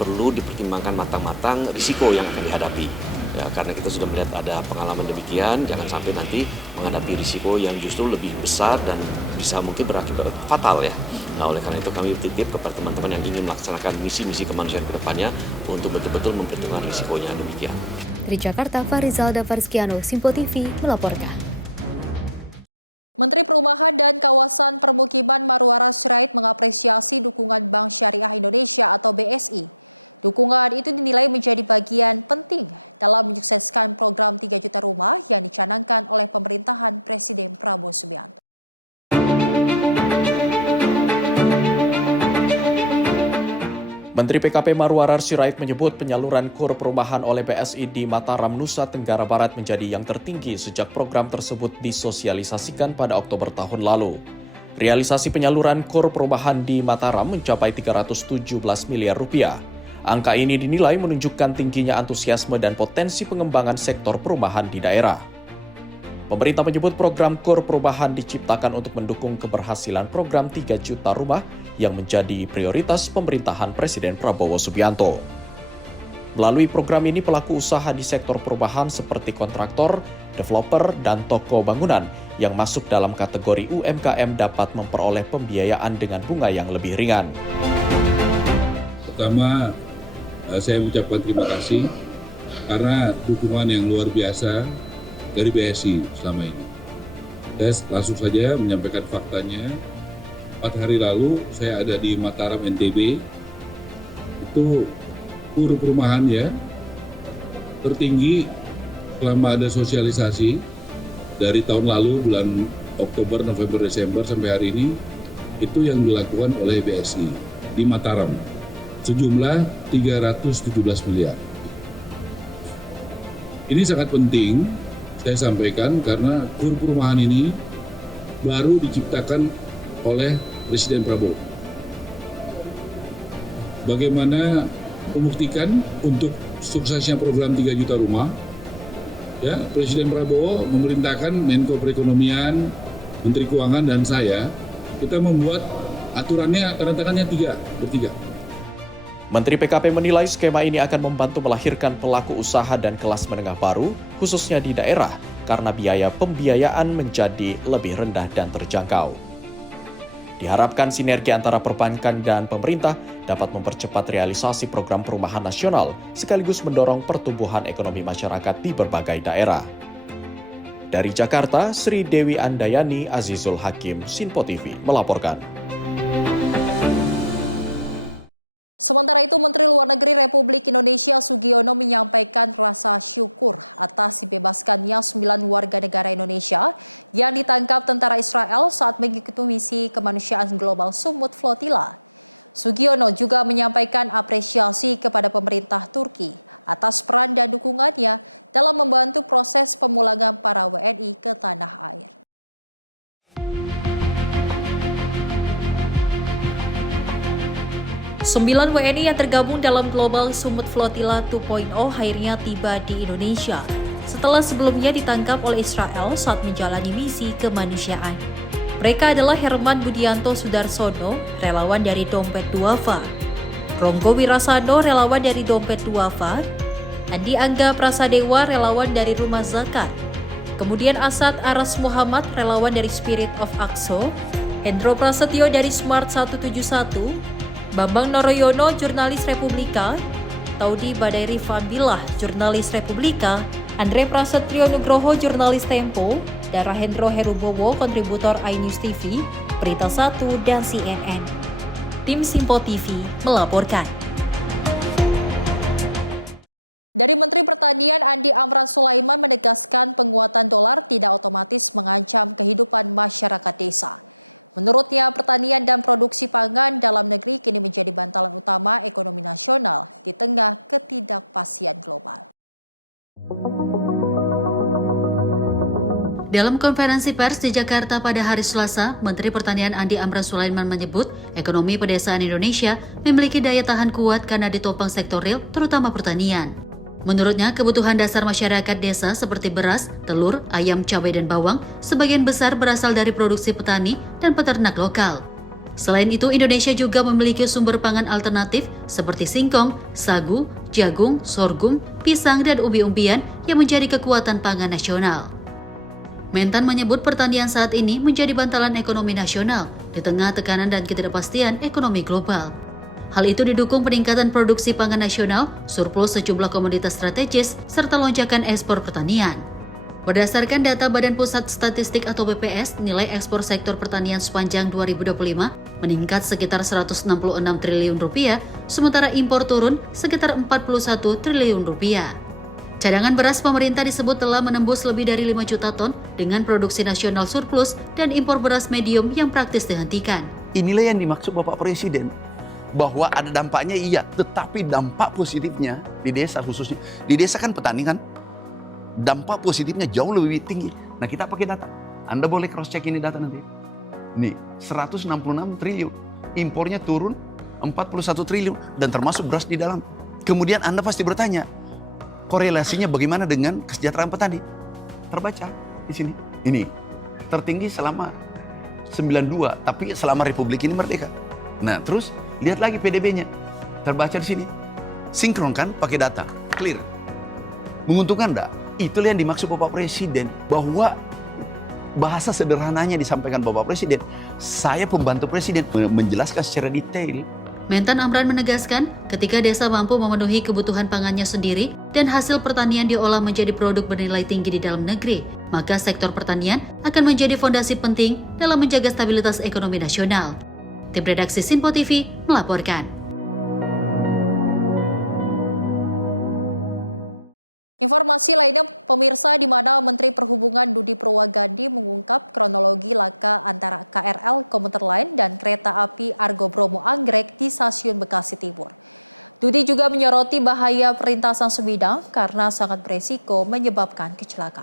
perlu dipertimbangkan matang-matang risiko yang akan dihadapi. Ya, karena kita sudah melihat ada pengalaman demikian, jangan sampai nanti menghadapi risiko yang justru lebih besar dan bisa mungkin berakibat fatal ya. Nah, oleh karena itu kami titip kepada teman-teman yang ingin melaksanakan misi-misi kemanusiaan ke depannya untuk betul-betul mempertimbangkan risikonya demikian. Dari Jakarta, Farizal Davarskiano, Simpo TV melaporkan. Menteri Perubahan dan Kawasan Permukiman Bandara Sirait mengapresiasi dukungan Bank Syariah Indonesia atau BSI. Dukungan itu dinilai menjadi bagian penting dalam mensukseskan program yang dijalankan oleh pemerintahan Presiden Prabowo. Menteri PKP Marwarar Sirait menyebut penyaluran KUR perumahan oleh BSI di Mataram, Nusa Tenggara Barat menjadi yang tertinggi sejak program tersebut disosialisasikan pada Oktober tahun lalu. Realisasi penyaluran KUR perumahan di Mataram mencapai 317 miliar rupiah. Angka ini dinilai menunjukkan tingginya antusiasme dan potensi pengembangan sektor perumahan di daerah. Pemerintah menyebut program KUR perumahan diciptakan untuk mendukung keberhasilan program 3 juta rumah yang menjadi prioritas pemerintahan Presiden Prabowo Subianto. Melalui program ini pelaku usaha di sektor perumahan seperti kontraktor, developer, dan toko bangunan yang masuk dalam kategori UMKM dapat memperoleh pembiayaan dengan bunga yang lebih ringan. Pertama, saya mengucapkan terima kasih karena dukungan yang luar biasa dari BSI selama ini. Saya langsung saja menyampaikan faktanya. 4 hari lalu saya ada di Mataram NTB, itu KUR perumahan ya tertinggi selama ada sosialisasi dari tahun lalu bulan Oktober, November, Desember sampai hari ini, itu yang dilakukan oleh BSI di Mataram sejumlah 317 miliar. Ini sangat penting saya sampaikan karena KUR perumahan ini baru diciptakan oleh Presiden Prabowo. Bagaimana membuktikan untuk suksesnya program 3 juta rumah? Ya, Presiden Prabowo memerintahkan Menko Perekonomian, Menteri Keuangan dan saya, kita membuat aturannya, tanda tangannya bertiga. Menteri PKP menilai skema ini akan membantu melahirkan pelaku usaha dan kelas menengah baru, khususnya di daerah, karena biaya pembiayaan menjadi lebih rendah dan terjangkau. Diharapkan sinergi antara perbankan dan pemerintah dapat mempercepat realisasi program perumahan nasional sekaligus mendorong pertumbuhan ekonomi masyarakat di berbagai daerah. Dari Jakarta, Sri Dewi Andayani Azizul Hakim, Sinpo TV melaporkan. Sementara itu, Menteri Luar Negeri Republik Indonesia Sugiono menyampaikan rasa syukur atas dibebaskannya 9 warga negara Indonesia yang ditangkap tentara Israel saat kemanusiaan tersebut. Sugiono juga menyampaikan apresiasi kepada pemerintah Turki atas peran dan dukungannya dalam membantu proses pemulangan para WNI ke tanah air. 9 WNI yang tergabung dalam Global Summit Flotilla 2.0 akhirnya tiba di Indonesia setelah sebelumnya ditangkap oleh Israel saat menjalani misi kemanusiaan. Mereka adalah Herman Budianto Sudarsono, relawan dari Dompet Duafa, Ronggo Wirasano, relawan dari Dompet Duafa, Andi Angga Prasadewa, relawan dari Rumah Zakat, kemudian Asad Aras Muhammad, relawan dari Spirit of Aqsa, Hendro Prasetyo dari Smart 171, Bambang Noroyono, jurnalis Republika, Taudi Badairi Fambilah, jurnalis Republika, Andre Prasetyo Nugroho, jurnalis Tempo, dan Rahendro Herubowo, kontributor iNews TV, Berita 1, dan CNN. Tim Simpo TV melaporkan. Dari Menteri Pertanian Andi Amran Sulaiman menegaskan penguatan dolar tidak otomatis mengancam kehidupan masyarakat desa. Menurutnya, pertanian dan produksi pangan dalam negeri kini menjadi bagian utama ekonomi nasional ketika tingkat pasca. Dalam konferensi pers di Jakarta pada hari Selasa, Menteri Pertanian Andi Amran Sulaiman menyebut ekonomi pedesaan Indonesia memiliki daya tahan kuat karena ditopang sektor real, terutama pertanian. Menurutnya, kebutuhan dasar masyarakat desa seperti beras, telur, ayam, cabai, dan bawang sebagian besar berasal dari produksi petani dan peternak lokal. Selain itu, Indonesia juga memiliki sumber pangan alternatif seperti singkong, sagu, jagung, sorghum, pisang, dan umbi-umbian yang menjadi kekuatan pangan nasional. Mentan menyebut pertanian saat ini menjadi bantalan ekonomi nasional di tengah tekanan dan ketidakpastian ekonomi global. Hal itu didukung peningkatan produksi pangan nasional, surplus sejumlah komoditas strategis, serta lonjakan ekspor pertanian. Berdasarkan data Badan Pusat Statistik atau BPS, nilai ekspor sektor pertanian sepanjang 2025 meningkat sekitar 166 triliun rupiah, sementara impor turun sekitar 41 triliun rupiah. Cadangan beras pemerintah disebut telah menembus lebih dari 5 juta ton dengan produksi nasional surplus dan impor beras medium yang praktis dihentikan. Inilah yang dimaksud Bapak Presiden, bahwa ada dampaknya iya, tetapi dampak positifnya di desa khususnya. Di desa kan petani kan, dampak positifnya jauh lebih tinggi. Nah kita pakai data, Anda boleh cross check ini data nanti. Nih, 166 triliun, impornya turun 41 triliun dan termasuk beras di dalam. Kemudian Anda pasti bertanya, korelasinya bagaimana dengan kesejahteraan petani? Terbaca di sini. Ini tertinggi selama 92, tapi selama Republik ini merdeka. Nah, terus lihat lagi PDB-nya. Terbaca di sini. Sinkron kan pakai data, clear. Menguntungkan enggak? Itulah yang dimaksud Bapak Presiden, bahwa bahasa sederhananya disampaikan Bapak Presiden. Saya pembantu Presiden menjelaskan secara detail. Mentan Amran menegaskan, ketika desa mampu memenuhi kebutuhan pangannya sendiri dan hasil pertanian diolah menjadi produk bernilai tinggi di dalam negeri, maka sektor pertanian akan menjadi fondasi penting dalam menjaga stabilitas ekonomi nasional. Tim redaksi Simpo TV melaporkan. Informasi lainnya, pemirsa, di mana Menteri Perhubungan Budi Karya mengungkap kronologi lantaran antara KRL Komuter dan kereta api Argo Bromo Anggrek di stasiun Bekasi. Dia juga menyoroti bahaya perlintasan Sulita karena semua resiko menyebabkan kecelakaan.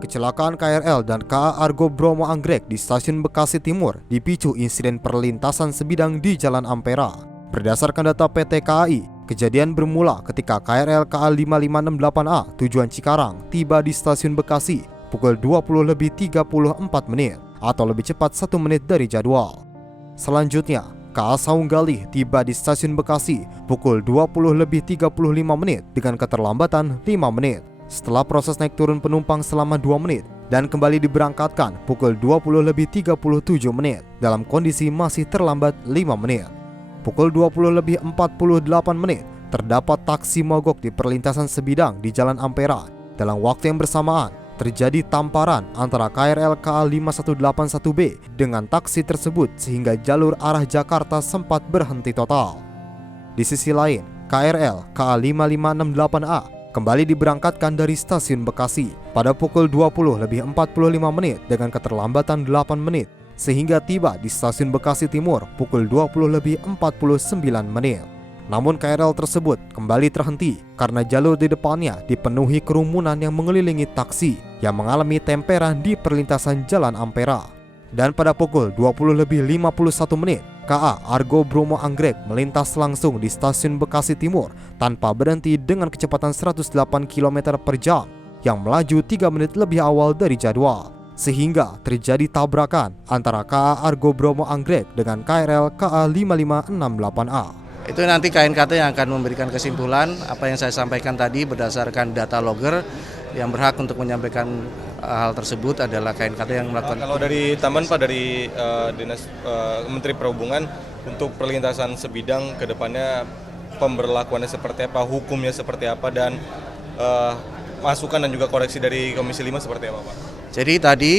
Kecelakaan KRL dan KA Argo Bromo Anggrek di stasiun Bekasi Timur dipicu insiden perlintasan sebidang di Jalan Ampera. Berdasarkan data PT KAI, kejadian bermula ketika KRL KA 5568A tujuan Cikarang tiba di stasiun Bekasi pukul 20:34 atau lebih cepat 1 menit dari jadwal. Selanjutnya, KA Saung Galih tiba di stasiun Bekasi pukul 20:35 dengan keterlambatan 5 menit. Setelah proses naik turun penumpang selama 2 menit dan kembali diberangkatkan pukul 20:37 dalam kondisi masih terlambat 5 menit. Pukul 20:48 terdapat taksi mogok di perlintasan sebidang di Jalan Ampera. Dalam waktu yang bersamaan, terjadi tamparan antara KRL KA 5181B dengan taksi tersebut sehingga jalur arah Jakarta sempat berhenti total. Di sisi lain, KRL KA 5568A kembali diberangkatkan dari stasiun Bekasi pada pukul 20:45 dengan keterlambatan 8 menit sehingga tiba di stasiun Bekasi Timur pukul 20:49. Namun KRL tersebut kembali terhenti karena jalur di depannya dipenuhi kerumunan yang mengelilingi taksi yang mengalami temperan di perlintasan Jalan Ampera. Dan pada pukul 20:51 KA Argo Bromo Anggrek melintas langsung di stasiun Bekasi Timur tanpa berhenti dengan kecepatan 108 km per jam yang melaju 3 menit lebih awal dari jadwal, sehingga terjadi tabrakan antara KA Argo Bromo Anggrek dengan KRL KA 5568A. Itu nanti KNKT yang akan memberikan kesimpulan. Apa yang saya sampaikan tadi berdasarkan data logger yang berhak untuk menyampaikan hal tersebut adalah KNKT yang melakukan. Kalau dari tambahan Pak dari Dinas Menteri Perhubungan untuk perlintasan sebidang ke depannya pemberlakuannya seperti apa, hukumnya seperti apa, dan masukan dan juga koreksi dari Komisi 5 seperti apa Pak? Jadi tadi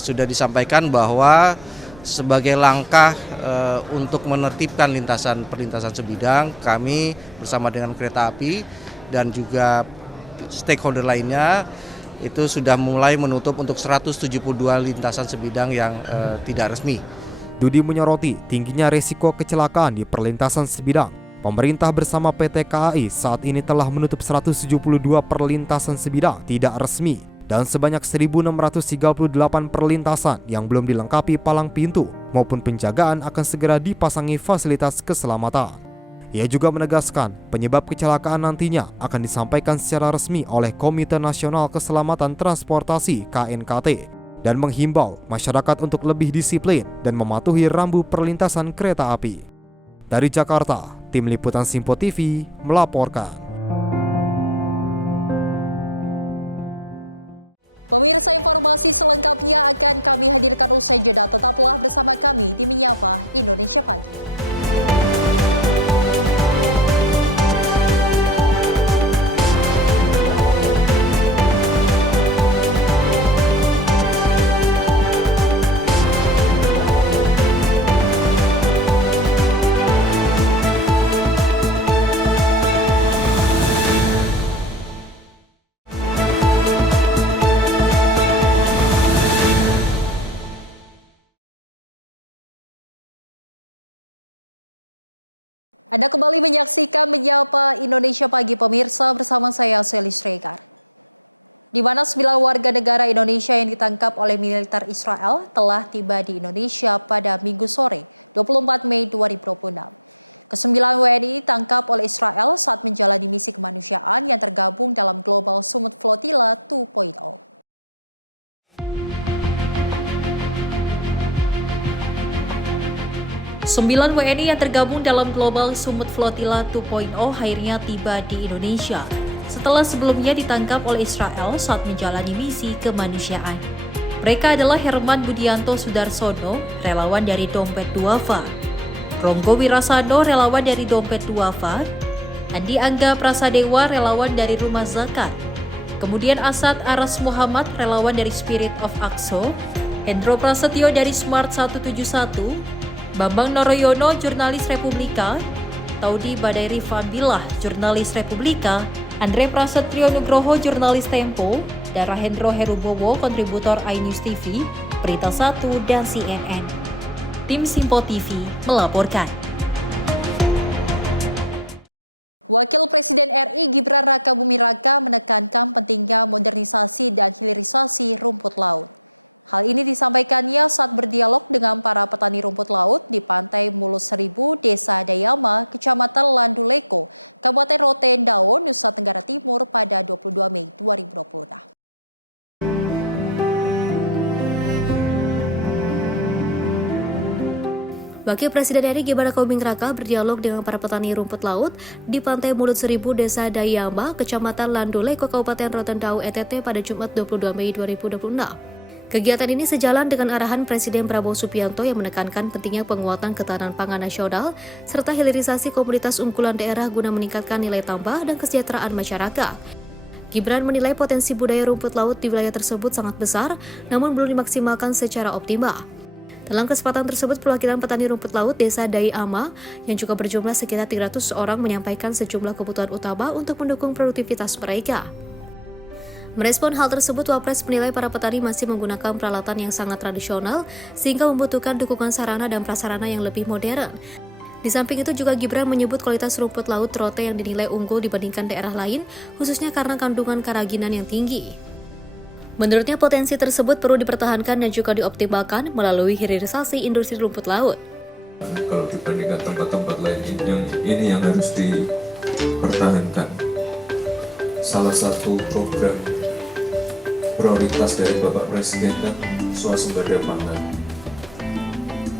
sudah disampaikan bahwa sebagai langkah untuk menertibkan perlintasan sebidang, kami bersama dengan kereta api dan juga stakeholder lainnya itu sudah mulai menutup untuk 172 lintasan sebidang yang tidak resmi. Dudi menyoroti tingginya resiko kecelakaan di perlintasan sebidang. Pemerintah bersama PT KAI saat ini telah menutup 172 perlintasan sebidang tidak resmi dan sebanyak 1.638 perlintasan yang belum dilengkapi palang pintu maupun penjagaan akan segera dipasangi fasilitas keselamatan. Ia juga menegaskan penyebab kecelakaan nantinya akan disampaikan secara resmi oleh Komite Nasional Keselamatan Transportasi (KNKT) dan menghimbau masyarakat untuk lebih disiplin dan mematuhi rambu perlintasan kereta api. Dari Jakarta, Tim Liputan Simpo TV melaporkan. Anda kembali menyaksikan Menjabat Indonesia Pagi pemirsa bersama saya Silistek. Di mana 9 warga negara Indonesia yang ditangkap oleh militer Israel telah tiba di Indonesia pada Minggu sore, 24 Mei 2020. 9 WNI ditangkap oleh Israel saat menjalani misi kemanusiaan yang tergabung dalam global perwakilan. 9 WNI yang tergabung dalam Global Sumut Flotilla 2.0 akhirnya tiba di Indonesia setelah sebelumnya ditangkap oleh Israel saat menjalani misi kemanusiaan. Mereka adalah Herman Budianto Sudarsono, relawan dari Dompet Duafa, Ronggo Wirasano, relawan dari Dompet Duafa, Andi Angga Prasadewa, relawan dari Rumah Zakat, kemudian Asad Aras Muhammad, relawan dari Spirit of Akso, Hendro Prasetyo dari Smart 171, Bambang Noroyono, jurnalis Republika, Taudi Badairi Fambilah, jurnalis Republika, Andre Prasetyo Nugroho, jurnalis Tempo, dan Rahendro Herubowo, kontributor iNews TV, Berita 1, dan CNN. Tim Simpo TV melaporkan. Wakil Presiden RI Gibran Rakabuming menekankan pentingnya modernisasi dan infrastruktur hutan. Hal ini disampaikannya saat berdialog dengan para petani laut di Bangkai 1000 Desa Gayama, Kecamatan Lanwetu, Kabupaten Lonteng Laut, Nusa Tenggara Timur pada 22 Mei 2020. Wakil Presiden RI Gibran Rakabuming Raka berdialog dengan para petani rumput laut di Pantai Mulut 1000 Desa Dayama, Kecamatan Landuleko, Kabupaten Rotendau, NTT pada Jumat 22 Mei 2026. Kegiatan ini sejalan dengan arahan Presiden Prabowo Subianto yang menekankan pentingnya penguatan ketahanan pangan nasional serta hilirisasi komoditas unggulan daerah guna meningkatkan nilai tambah dan kesejahteraan masyarakat. Gibran menilai potensi budaya rumput laut di wilayah tersebut sangat besar, namun belum dimaksimalkan secara optimal. Dalam kesempatan tersebut, perwakilan petani rumput laut Desa Dayama yang juga berjumlah sekitar 300 orang menyampaikan sejumlah kebutuhan utama untuk mendukung produktivitas mereka. Merespon hal tersebut, Wapres menilai para petani masih menggunakan peralatan yang sangat tradisional sehingga membutuhkan dukungan sarana dan prasarana yang lebih modern. Di samping itu juga Gibran menyebut kualitas rumput laut Rote yang dinilai unggul dibandingkan daerah lain, khususnya karena kandungan karaginan yang tinggi. Menurutnya potensi tersebut perlu dipertahankan dan juga dioptimalkan melalui hilirisasi industri rumput laut. Kalau dibandingkan tempat-tempat lain ini yang harus dipertahankan. Salah satu program prioritas dari Bapak Presiden kan swasembada pangan.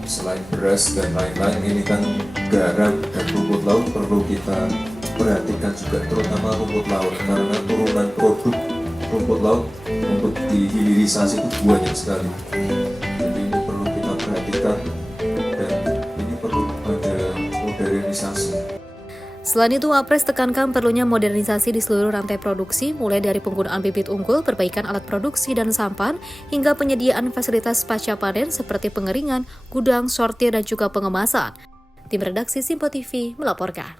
Selain beras dan lain-lain, ini kan garam dan rumput laut perlu kita perhatikan juga, terutama rumput laut, karena turunan produk rumput laut untuk dihilirisasi itu banyak sekali. Jadi ini perlu kita perhatikan dan ini perlu ada modernisasi. Selain itu, Wapres tekankan perlunya modernisasi di seluruh rantai produksi, mulai dari penggunaan bibit unggul, perbaikan alat produksi dan sampan, hingga penyediaan fasilitas pasca panen seperti pengeringan, gudang, sortir, dan juga pengemasan. Tim redaksi Simpo TV melaporkan.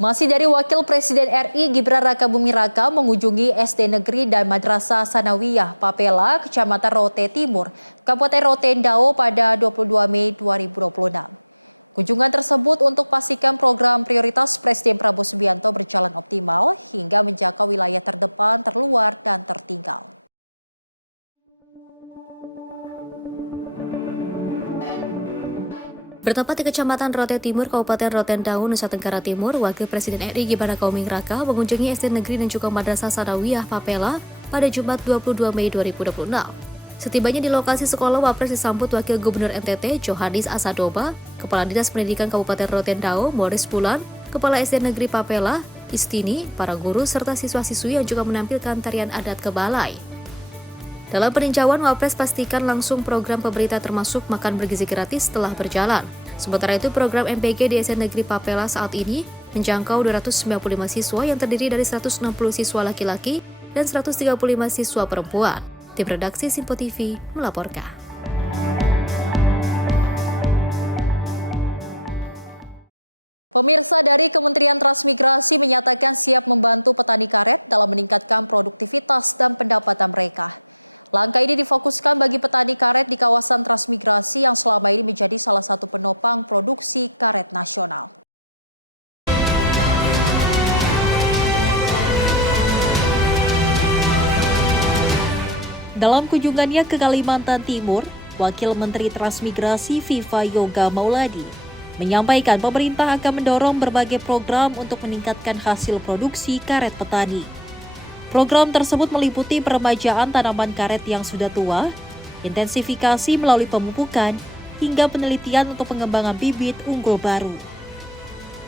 Masih dari Wakil Presiden RI Gibran Rakabuming-Raka mengunjungi SD Negeri dan Madrasah Sanawiyah Kapela, Kecamatan Lombok Timur, Kabupaten Rotendao pada 22 Mei 2020. Kunjungan tersebut untuk memastikan program prioritas Presiden Prabowo Subianto berjalan optimal hingga menjangkau wilayah terdepan luar. Bertempat di Kecamatan Rote Timur, Kabupaten Rotendao, Nusa Tenggara Timur, Wakil Presiden RI Gibran Rakabuming-Raka mengunjungi SD Negeri dan juga Madrasah Sanawiyah Papela pada Jumat 22 Mei 2026. Setibanya di lokasi sekolah, Wapres disambut Wakil Gubernur NTT Johannes Asadoba, Kepala Dinas Pendidikan Kabupaten Rotendao Morris Bulan, Kepala SD Negeri Papela Istini, para guru serta siswa-siswi yang juga menampilkan tarian adat Kebalai. Dalam peninjauan, Wapres pastikan langsung program pemerintah termasuk makan bergizi gratis telah berjalan. Sementara itu, program MPG di SD Negeri Papela saat ini menjangkau 295 siswa yang terdiri dari 160 siswa laki-laki dan 135 siswa perempuan. Tim redaksi Simpo TV melaporkan. Pemirsa dari Kementerian Transmigrasi menyatakan siap membantu petani karet dalam meningkatkan produktivitas dan pendapatan mereka. Langkah ini difokuskan bagi petani karet di kawasan transmigrasi yang selama ini menjadi salah satu penopang produksi karet nasional. Dalam kunjungannya ke Kalimantan Timur, Wakil Menteri Transmigrasi Viva Yoga Mauladi menyampaikan pemerintah akan mendorong berbagai program untuk meningkatkan hasil produksi karet petani. Program tersebut meliputi peremajaan tanaman karet yang sudah tua, intensifikasi melalui pemupukan, hingga penelitian untuk pengembangan bibit unggul baru.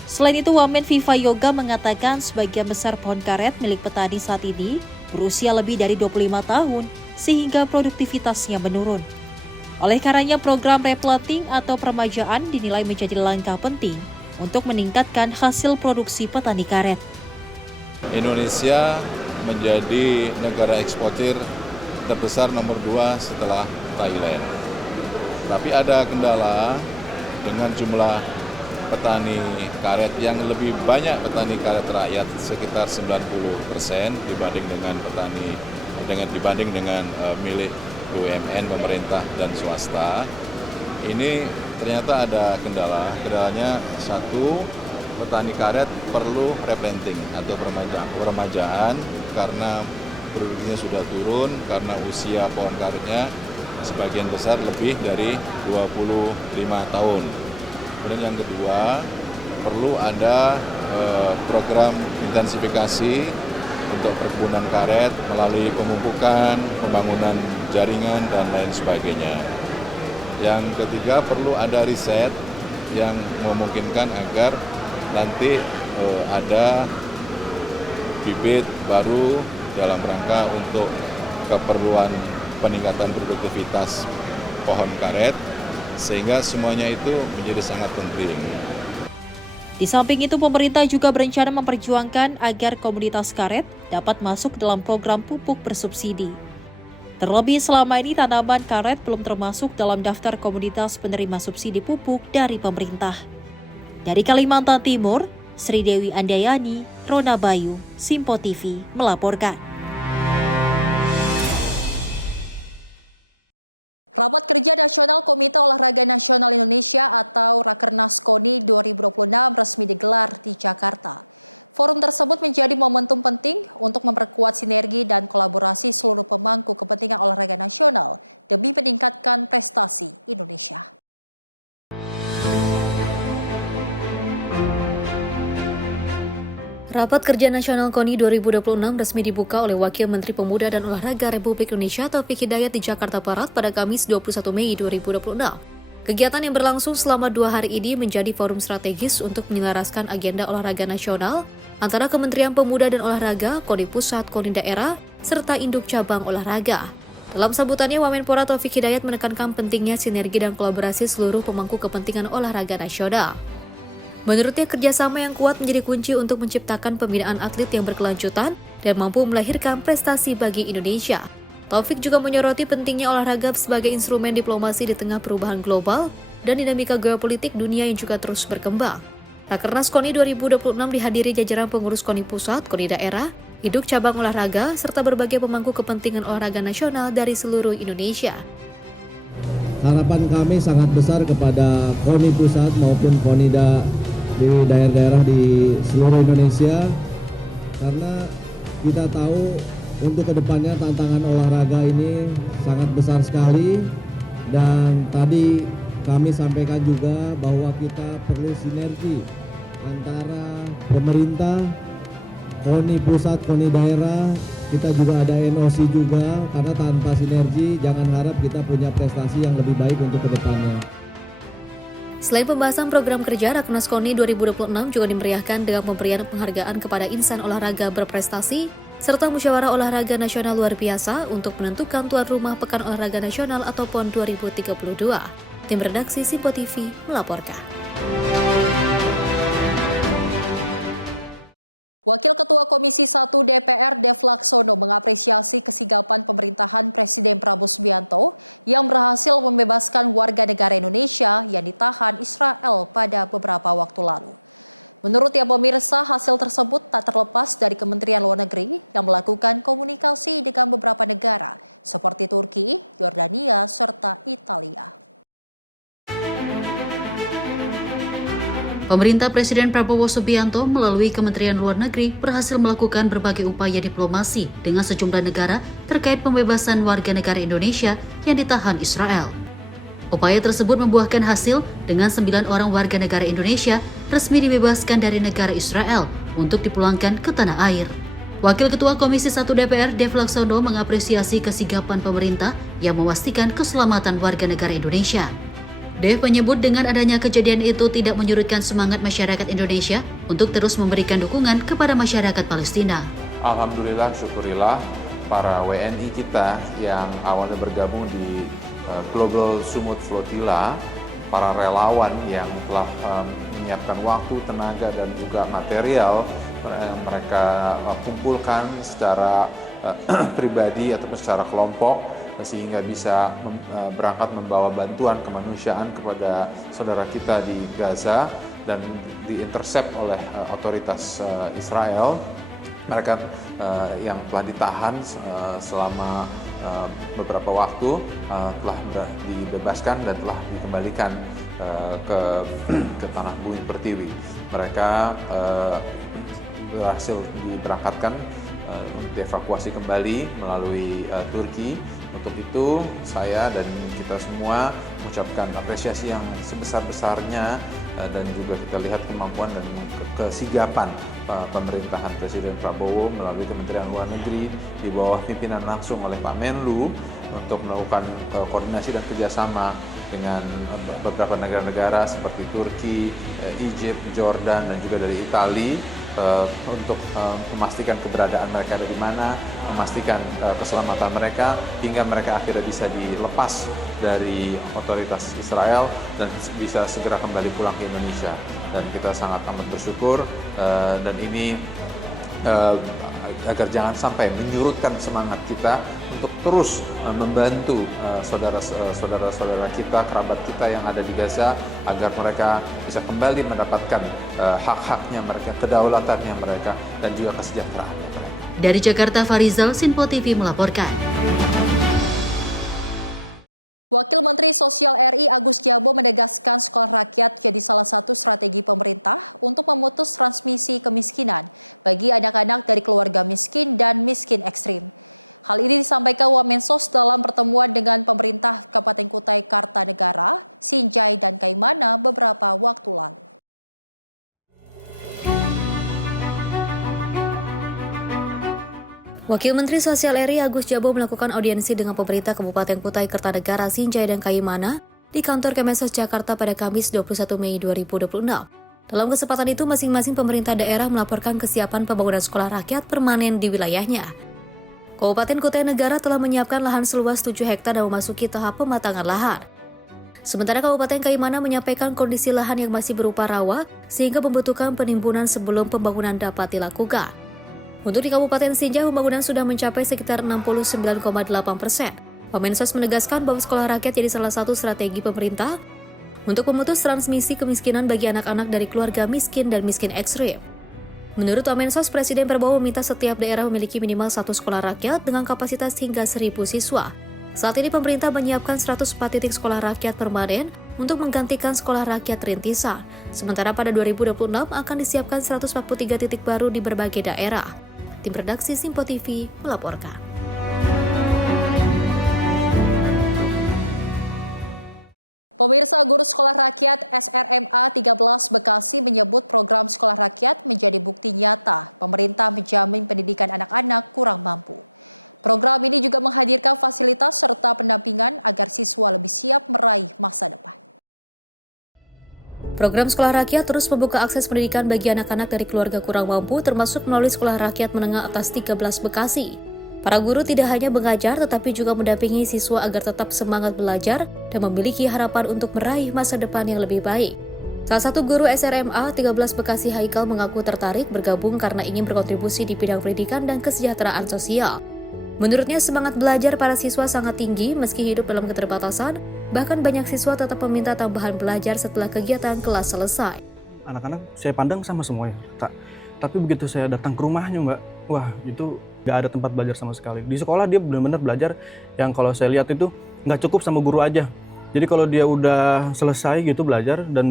Selain itu, Wamen Viva Yoga mengatakan sebagian besar pohon karet milik petani saat ini berusia lebih dari 25 tahun, sehingga produktivitasnya menurun. Oleh karenanya, program replanting atau peremajaan dinilai menjadi langkah penting untuk meningkatkan hasil produksi petani karet. Indonesia menjadi negara eksportir terbesar nomor 2 setelah Thailand. Tapi ada kendala dengan jumlah petani karet yang lebih banyak petani karet rakyat sekitar 90% dibanding dengan milik BUMN, pemerintah dan swasta. Ini ternyata ada kendala. Kendalanya satu, petani karet perlu replanting atau peremajaan karena produksinya sudah turun, karena usia pohon karetnya sebagian besar lebih dari 25 tahun. Kemudian yang kedua, perlu ada program intensifikasi untuk perkebunan karet melalui pemupukan, pembangunan jaringan, dan lain sebagainya. Yang ketiga, perlu ada riset yang memungkinkan agar nanti ada bibit baru dalam rangka untuk keperluan peningkatan produktivitas pohon karet, sehingga semuanya itu menjadi sangat penting. Di samping itu, pemerintah juga berencana memperjuangkan agar komoditas karet dapat masuk dalam program pupuk bersubsidi. Terlebih selama ini tanaman karet belum termasuk dalam daftar komoditas penerima subsidi pupuk dari pemerintah. Dari Kalimantan Timur, Sri Dewi Andayani, Rona Bayu, Simpo TV melaporkan. Robot Kerja Nasional Komite Olahraga Nasional Indonesia atau Rakernas KONI 2020 resmi digelar di Jakarta. Forum tersebut menjadi momentum penting untuk memperkuat sinergi dan kolaborasi seluruh pemangku kepentingan olahraga nasional demi meningkatkan prestasi Indonesia. Rapat Kerja Nasional KONI 2026 resmi dibuka oleh Wakil Menteri Pemuda dan Olahraga Republik Indonesia Taufik Hidayat di Jakarta Barat pada Kamis 21 Mei 2026. Kegiatan yang berlangsung selama 2 hari ini menjadi forum strategis untuk menyelaraskan agenda olahraga nasional antara Kementerian Pemuda dan Olahraga, KONI Pusat, KONI Daerah, serta induk cabang olahraga. Dalam sambutannya, Wamenpora Taufik Hidayat menekankan pentingnya sinergi dan kolaborasi seluruh pemangku kepentingan olahraga nasional. Menurutnya, kerjasama yang kuat menjadi kunci untuk menciptakan pembinaan atlet yang berkelanjutan dan mampu melahirkan prestasi bagi Indonesia. Taufik juga menyoroti pentingnya olahraga sebagai instrumen diplomasi di tengah perubahan global dan dinamika geopolitik dunia yang juga terus berkembang. Rakernas KONI 2026 dihadiri jajaran pengurus KONI Pusat, KONI Daerah, induk cabang olahraga, serta berbagai pemangku kepentingan olahraga nasional dari seluruh Indonesia. Harapan kami sangat besar kepada KONI Pusat maupun KONI di daerah-daerah di seluruh Indonesia, karena kita tahu untuk kedepannya tantangan olahraga ini sangat besar sekali, dan tadi kami sampaikan juga bahwa kita perlu sinergi antara pemerintah, KONI Pusat, KONI Daerah, kita juga ada NOC juga, karena tanpa sinergi jangan harap kita punya prestasi yang lebih baik untuk kedepannya. Selain pembahasan program kerja, Rakernas KONI 2026 juga dimeriahkan dengan pemberian penghargaan kepada insan olahraga berprestasi, serta musyawarah olahraga nasional luar biasa untuk menentukan tuan rumah Pekan Olahraga Nasional atau PON 2032. Tim redaksi Simpo TV melaporkan. Wakil Ketua Komisi 1 DPR Deflaksono mengapresiasi kesigapan pemerintahan Presiden Prabowo Subianto yang berhasil membebaskan warga negara Indonesia yang ditahan di Sumatera pada beberapa waktu lalu. Menurutnya, pemirsa, hasil tersebut tak terlepas dari Kementerian Luar Negeri yang melakukan komunikasi dengan beberapa negara seperti Turki, Jordania, serta Italia. Pemerintah Presiden Prabowo Subianto melalui Kementerian Luar Negeri berhasil melakukan berbagai upaya diplomasi dengan sejumlah negara terkait pembebasan warga negara Indonesia yang ditahan Israel. Upaya tersebut membuahkan hasil dengan 9 orang warga negara Indonesia resmi dibebaskan dari negara Israel untuk dipulangkan ke tanah air. Wakil Ketua Komisi 1 DPR Deflaksono mengapresiasi kesigapan pemerintah yang memastikan keselamatan warga negara Indonesia. Dev menyebut dengan adanya kejadian itu tidak menyurutkan semangat masyarakat Indonesia untuk terus memberikan dukungan kepada masyarakat Palestina. Alhamdulillah, syukurillah para WNI kita yang awalnya bergabung di Global Sumut Flotilla, para relawan yang telah menyiapkan waktu, tenaga, dan juga material yang mereka kumpulkan secara pribadi atau secara kelompok, sehingga bisa berangkat membawa bantuan kemanusiaan kepada saudara kita di Gaza dan diintercept oleh otoritas Israel. Mereka yang telah ditahan selama beberapa waktu telah dibebaskan dan telah dikembalikan ke tanah bumi pertiwi. Mereka berhasil diberangkatkan dievakuasi kembali melalui Turki. Untuk itu saya dan kita semua mengucapkan apresiasi yang sebesar-besarnya dan juga kita lihat kemampuan dan kesigapan pemerintahan Presiden Prabowo melalui Kementerian Luar Negeri di bawah pimpinan langsung oleh Pak Menlu untuk melakukan koordinasi dan kerjasama dengan beberapa negara-negara seperti Turki, Egypt, Jordan, dan juga dari Italia untuk memastikan keberadaan mereka ada di mana, memastikan keselamatan mereka hingga mereka akhirnya bisa dilepas dari otoritas Israel dan bisa segera kembali pulang ke Indonesia. Dan kita sangat amat bersyukur dan ini agar jangan sampai menyurutkan semangat kita untuk terus membantu saudara-saudara kita, kerabat kita yang ada di Gaza agar mereka bisa kembali mendapatkan hak-haknya mereka, kedaulatannya mereka, dan juga kesejahteraannya mereka. Dari Jakarta, Farizal, Simpo TV melaporkan. Wakil Menteri Sosial RI Agus Jabo menegaskan sekolah rakyat menjadi salah satu strategi pemerintah untuk memutus transmisi kemiskinan bagi anak-anak dari keluarga miskin dan miskin ekstrim. Hal ini disampaikan Wamensos dalam pertemuan dengan pemerintah yang dikutai Karta Negara, Sinjai dan Kaimana beberapa waktu. Wakil Menteri Sosial RI Agus Jabo melakukan audiensi dengan pemerintah Kabupaten Kutai Kartanegara, Sinjai dan Kaimana di kantor Kemensos Jakarta pada Kamis 21 Mei 2026. Dalam kesempatan itu, masing-masing pemerintah daerah melaporkan kesiapan pembangunan sekolah rakyat permanen di wilayahnya. Kabupaten Kutai Negara telah menyiapkan lahan seluas 7 hektar dan memasuki tahap pematangan lahan. Sementara Kabupaten Kaimana menyampaikan kondisi lahan yang masih berupa rawa sehingga membutuhkan penimbunan sebelum pembangunan dapat dilakukan. Untuk di Kabupaten Sinjai, pembangunan sudah mencapai sekitar 69,8%. Wamensos menegaskan bahwa sekolah rakyat jadi salah satu strategi pemerintah untuk memutus transmisi kemiskinan bagi anak-anak dari keluarga miskin dan miskin ekstrim. Menurut Wamensos, Presiden Prabowo meminta setiap daerah memiliki minimal 1 sekolah rakyat dengan kapasitas hingga 1.000 siswa. Saat ini pemerintah menyiapkan 104 titik sekolah rakyat permanen untuk menggantikan sekolah rakyat rintisan. Sementara pada 2026 akan disiapkan 143 titik baru di berbagai daerah. Tim redaksi Simpo TV melaporkan. Pemirsa, guru sekolah rakyat SMA 13 Bekasi menyebut program sekolah rakyat menjadi bukti nyata pemerintah menjamin pendidikan jarak rendah merata. Program ini juga menghadirkan fasilitas serta pendampingan agar siswa lebih siap meraih masanya. Program sekolah rakyat terus membuka akses pendidikan bagi anak-anak dari keluarga kurang mampu, termasuk melalui sekolah rakyat menengah atas 13 Bekasi. Para guru tidak hanya mengajar, tetapi juga mendampingi siswa agar tetap semangat belajar dan memiliki harapan untuk meraih masa depan yang lebih baik. Salah satu guru SRMA 13 Bekasi Haikal mengaku tertarik bergabung karena ingin berkontribusi di bidang pendidikan dan kesejahteraan sosial. Menurutnya semangat belajar para siswa sangat tinggi meski hidup dalam keterbatasan, bahkan banyak siswa tetap meminta tambahan belajar setelah kegiatan kelas selesai. Anak-anak saya pandang sama semuanya, tapi begitu saya datang ke rumahnya Mbak, wah itu nggak ada tempat belajar sama sekali. Di sekolah dia benar-benar belajar yang kalau saya lihat itu nggak cukup sama guru aja. Jadi kalau dia udah selesai gitu belajar dan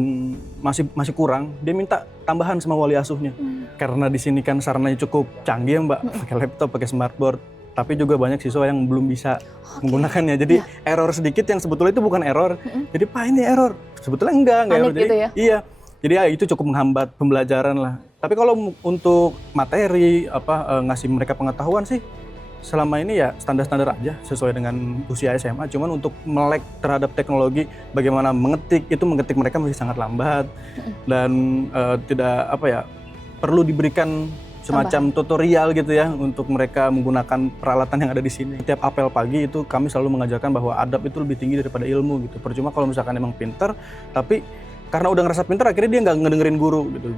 masih kurang, dia minta tambahan sama wali asuhnya. Karena di sini kan sarananya cukup canggih ya Mbak, pakai laptop, pakai smartboard. Tapi juga banyak siswa yang belum bisa menggunakannya. Jadi error sedikit yang sebetulnya itu bukan error. Jadi Pak ini error. Sebetulnya enggak error. Jadi, gitu ya? Iya. Jadi ya itu cukup menghambat pembelajaran lah. Tapi kalau untuk materi ngasih mereka pengetahuan sih selama ini ya standar-standar aja sesuai dengan usia SMA. Cuman untuk melek terhadap teknologi, bagaimana mengetik mereka masih sangat lambat dan tidak perlu diberikan semacam tutorial gitu ya untuk mereka menggunakan peralatan yang ada di sini. Tiap apel pagi itu kami selalu mengajarkan bahwa adab itu lebih tinggi daripada ilmu gitu. Percuma kalau misalkan emang pinter, tapi karena udah ngerasa pinter akhirnya dia nggak ngedengerin guru gitu.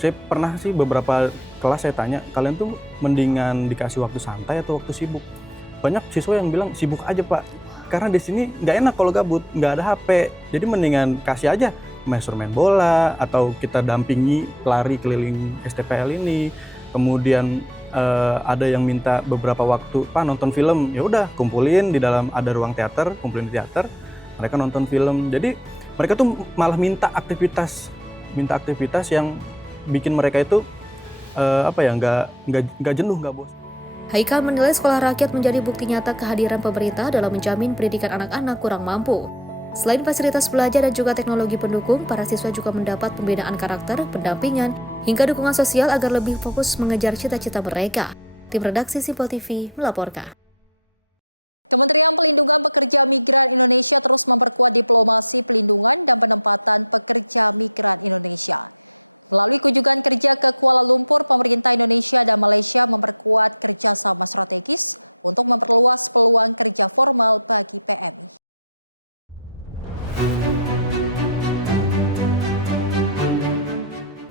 Saya pernah sih beberapa kelas saya tanya, kalian tuh mendingan dikasih waktu santai atau waktu sibuk? Banyak siswa yang bilang sibuk aja Pak, karena di sini nggak enak kalau gabut, nggak ada HP. Jadi mendingan kasih aja main bola atau kita dampingi lari keliling STPL ini. Kemudian ada yang minta beberapa waktu, Pak nonton film, ya udah kumpulin di dalam ada ruang teater, kumpulin di teater, mereka nonton film. Jadi mereka tuh malah minta aktivitas yang bikin mereka itu nggak jenuh, nggak bosan. Haikal menilai sekolah rakyat menjadi bukti nyata kehadiran pemerintah dalam menjamin pendidikan anak-anak kurang mampu. Selain fasilitas belajar dan juga teknologi pendukung, para siswa juga mendapat pembinaan karakter, pendampingan, hingga dukungan sosial agar lebih fokus mengejar cita-cita mereka. Tim redaksi Simpo TV melaporkan. Kementerian Perlindungan Pekerja Migran Indonesia terus memperkuat diplomasi perlindungan dan penempatan pekerja migran Indonesia. Melalui kunjungan kerja ke Kuala Lumpur, pemerintah Indonesia dan Malaysia memperkuat kerjasama strategis untuk memperluas peluang kerja formal bagi PNS.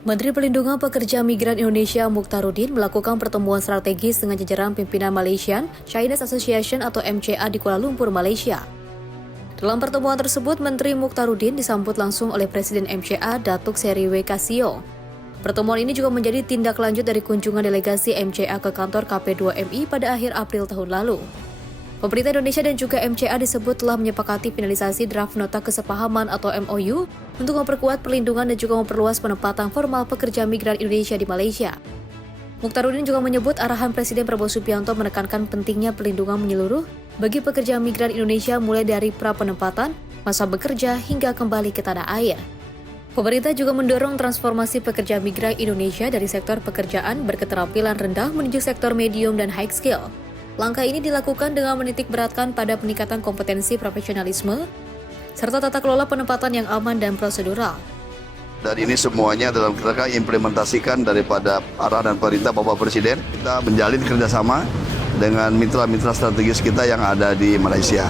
Menteri Perlindungan Pekerja Migran Indonesia Mukhtaruddin melakukan pertemuan strategis dengan jajaran pimpinan Malaysian Chinese Association atau MCA di Kuala Lumpur, Malaysia. Dalam pertemuan tersebut, Menteri Mukhtaruddin disambut langsung oleh Presiden MCA Datuk Seri W. Kasio. Pertemuan ini juga menjadi tindak lanjut dari kunjungan delegasi MCA ke kantor KP2MI pada akhir April tahun lalu. Pemerintah Indonesia dan juga MCA disebut telah menyepakati finalisasi draft nota kesepahaman atau MOU untuk memperkuat perlindungan dan juga memperluas penempatan formal pekerja migran Indonesia di Malaysia. Mukhtaruddin juga menyebut arahan Presiden Prabowo Subianto menekankan pentingnya perlindungan menyeluruh bagi pekerja migran Indonesia mulai dari pra-penempatan, masa bekerja hingga kembali ke tanah air. Pemerintah juga mendorong transformasi pekerja migran Indonesia dari sektor pekerjaan berketerampilan rendah menuju sektor medium dan high skill. Langkah ini dilakukan dengan menitik beratkan pada peningkatan kompetensi profesionalisme, serta tata kelola penempatan yang aman dan prosedural. Dan ini semuanya dalam rangka implementasikan daripada arahan dan perintah Bapak Presiden. Kita menjalin kerjasama dengan mitra-mitra strategis kita yang ada di Malaysia.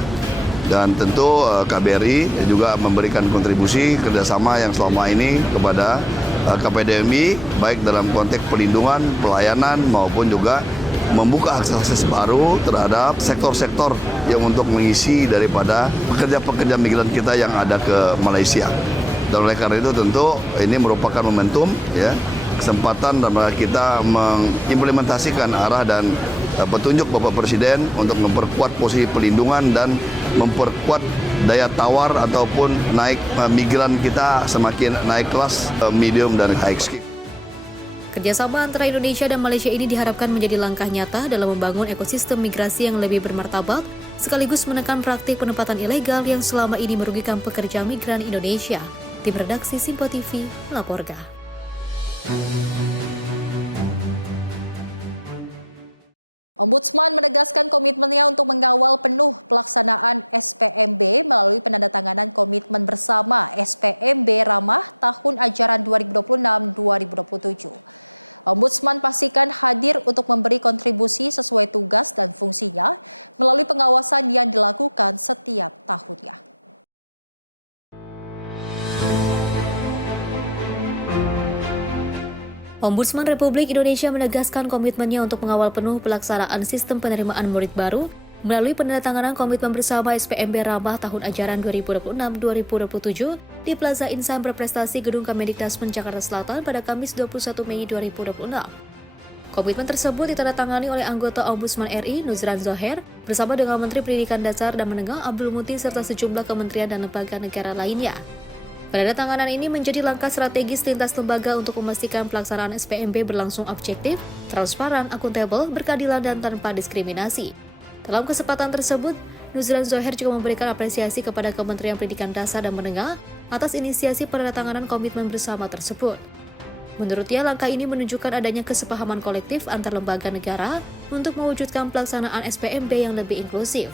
Dan tentu KBRI juga memberikan kontribusi kerjasama yang selama ini kepada KPDMI, baik dalam konteks pelindungan, pelayanan, maupun juga membuka akses baru terhadap sektor-sektor yang untuk mengisi daripada pekerja-pekerja migran kita yang ada ke Malaysia. Dan oleh karena itu tentu ini merupakan momentum, ya, kesempatan dan kita mengimplementasikan arah dan petunjuk Bapak Presiden untuk memperkuat posisi pelindungan dan memperkuat daya tawar ataupun naik migran kita semakin naik kelas medium dan high skill. Kerjasama antara Indonesia dan Malaysia ini diharapkan menjadi langkah nyata dalam membangun ekosistem migrasi yang lebih bermartabat, sekaligus menekan praktik penempatan ilegal yang selama ini merugikan pekerja migran Indonesia. Tim redaksi Simpo TV melaporkan. Ombudsman menegaskan komitmennya untuk mengawal penuh pelaksanaan SPMB melalui penandatanganan komitmen bersama SPMB Ramah tahun ajaran 2006-2007. Ombudsman pastikan hadir untuk memberi kontribusi sesuai tugas dan fungsinya melalui pengawasan yang dilakukan setiap tahun. Ombudsman Republik Indonesia menegaskan komitmennya untuk mengawal penuh pelaksanaan sistem penerimaan murid baru melalui penandatanganan komitmen bersama SPMB Ramah tahun ajaran 2026-2027 di Plaza Insan Berprestasi Gedung Kemendikbudrismen Jakarta Selatan pada Kamis 21 Mei 2026. Komitmen tersebut ditandatangani oleh anggota Ombudsman RI Nuzran Zoher bersama dengan Menteri Pendidikan Dasar dan Menengah Abdul Muti serta sejumlah kementerian dan lembaga negara lainnya. Penandatanganan ini menjadi langkah strategis lintas lembaga untuk memastikan pelaksanaan SPMB berlangsung objektif, transparan, akuntabel, berkeadilan, dan tanpa diskriminasi. Dalam kesempatan tersebut, Nuzran Zoher juga memberikan apresiasi kepada Kementerian Pendidikan Dasar dan Menengah atas inisiasi penandatanganan komitmen bersama tersebut. Menurutnya, langkah ini menunjukkan adanya kesepahaman kolektif antar lembaga negara untuk mewujudkan pelaksanaan SPMB yang lebih inklusif.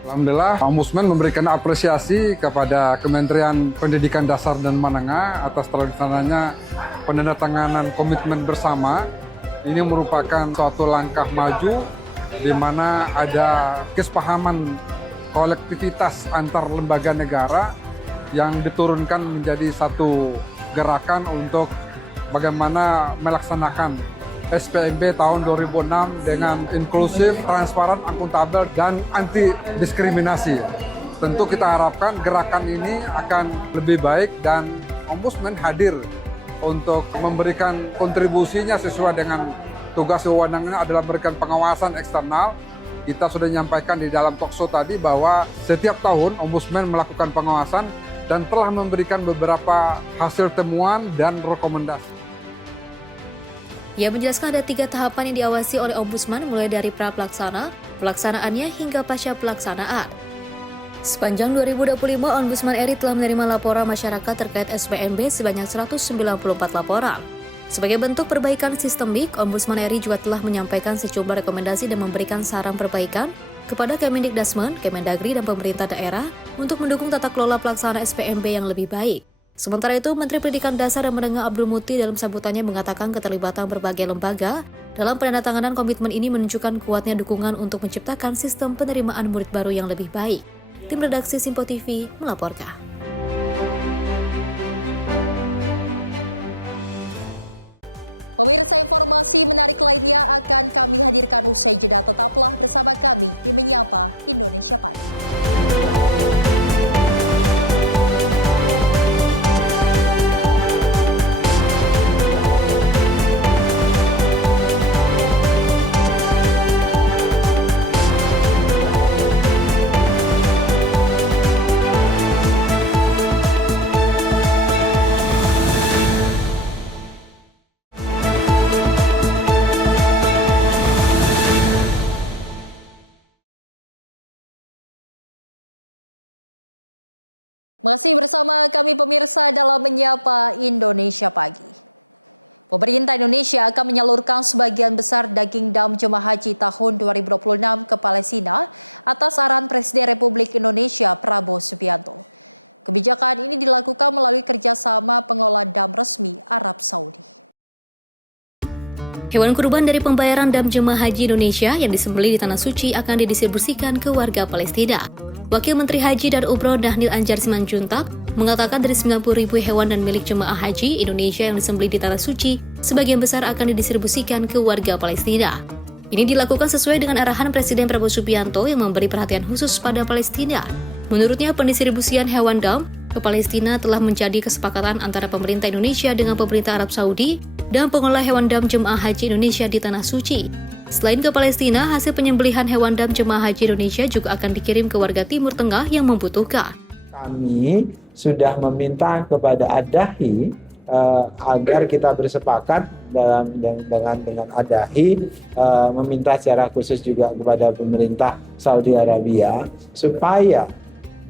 Alhamdulillah, Ombudsman memberikan apresiasi kepada Kementerian Pendidikan Dasar dan Menengah atas terlaksananya penandatanganan komitmen bersama. Ini merupakan suatu langkah maju di mana ada kesepahaman kolektivitas antar lembaga negara yang diturunkan menjadi satu gerakan untuk bagaimana melaksanakan SPMB tahun 2006 dengan inklusif, transparan, akuntabel, dan anti diskriminasi. Tentu kita harapkan gerakan ini akan lebih baik dan Ombudsman hadir untuk memberikan kontribusinya sesuai dengan tugas wewenangnya adalah memberikan pengawasan eksternal. Kita sudah menyampaikan di dalam talkshow tadi bahwa setiap tahun Ombudsman melakukan pengawasan dan telah memberikan beberapa hasil temuan dan rekomendasi. Ia menjelaskan ada 3 tahapan yang diawasi oleh Ombudsman mulai dari pra-pelaksana, pelaksanaannya hingga pasca pelaksanaan. Sepanjang 2025, Ombudsman RI telah menerima laporan masyarakat terkait SPMB sebanyak 194 laporan. Sebagai bentuk perbaikan sistemik, Ombudsman RI juga telah menyampaikan sejumlah rekomendasi dan memberikan saran perbaikan kepada Kemendikbudrismen, Kemendagri, dan pemerintah daerah untuk mendukung tata kelola pelaksana SPMB yang lebih baik. Sementara itu, Menteri Pendidikan Dasar dan Menengah Abdul Muti dalam sambutannya mengatakan keterlibatan berbagai lembaga dalam penandatanganan komitmen ini menunjukkan kuatnya dukungan untuk menciptakan sistem penerimaan murid baru yang lebih baik. Tim redaksi Simpo TV melaporkan. Masih bersama kami pemirsa dalam menyapa Indonesia Baik. Pemerintah Indonesia akan menyalurkan sebagian besar daging dan jemaah haji tahun 2026 ke Palestina atas saran Presiden Republik Indonesia Prabowo Subianto. Kebijakan ini dilakukan melalui kerjasama pengelolaan resmi Arab Saudi. Hewan kurban dari pembayaran dam jemaah haji Indonesia yang disembelih di Tanah Suci akan didistribusikan ke warga Palestina. Wakil Menteri Haji dan Umroh Dhanil Anjar Simanjuntak mengatakan dari 90.000 hewan dan milik jemaah haji Indonesia yang disembelih di Tanah Suci, sebagian besar akan didistribusikan ke warga Palestina. Ini dilakukan sesuai dengan arahan Presiden Prabowo Subianto yang memberi perhatian khusus pada Palestina. Menurutnya, pendistribusian hewan dam ke Palestina telah menjadi kesepakatan antara pemerintah Indonesia dengan pemerintah Arab Saudi dan pengelola hewan dam jemaah haji Indonesia di Tanah Suci. Selain ke Palestina, hasil penyembelihan hewan dam jemaah haji Indonesia juga akan dikirim ke warga Timur Tengah yang membutuhkan. Kami sudah meminta kepada Adahi agar kita bersepakat dengan Adahi meminta secara khusus juga kepada pemerintah Saudi Arabia supaya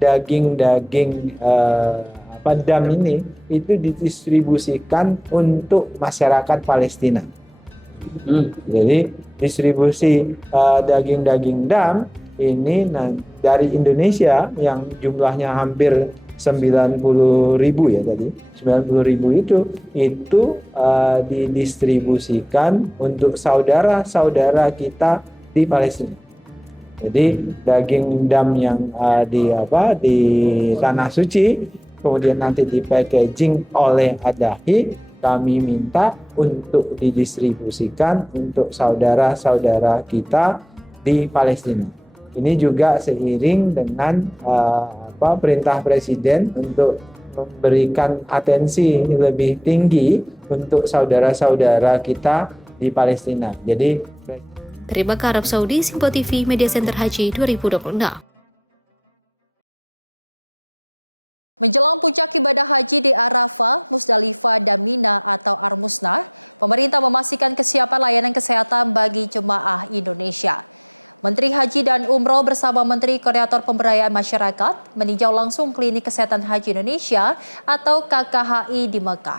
daging-daging dam ini itu didistribusikan untuk masyarakat Palestina. Jadi distribusi daging-daging dam ini dari Indonesia yang jumlahnya hampir 90.000 ya tadi. 90.000 itu didistribusikan untuk saudara-saudara kita di Palestina. Jadi daging dam yang di Tanah Suci kemudian nanti di-packaging oleh Adahi, kami minta untuk didistribusikan untuk saudara-saudara kita di Palestina. Ini juga seiring dengan perintah Presiden untuk memberikan atensi lebih tinggi untuk saudara-saudara kita di Palestina. Jadi Terima ke Arab Saudi, Simpo TV, Media Center Haji 2026. Menjelang puncak ibadah haji di Arafah, Musdalifah dan Mina atau Armusna, pemerintah memastikan kesiapan layanan kesehatan bagi jemaah Indonesia. Menteri Haji dan Umroh bersama Menteri Koordinator Pemberdayaan Masyarakat meninjau langsung klinik kesehatan haji Indonesia atau KKHI di Makkah.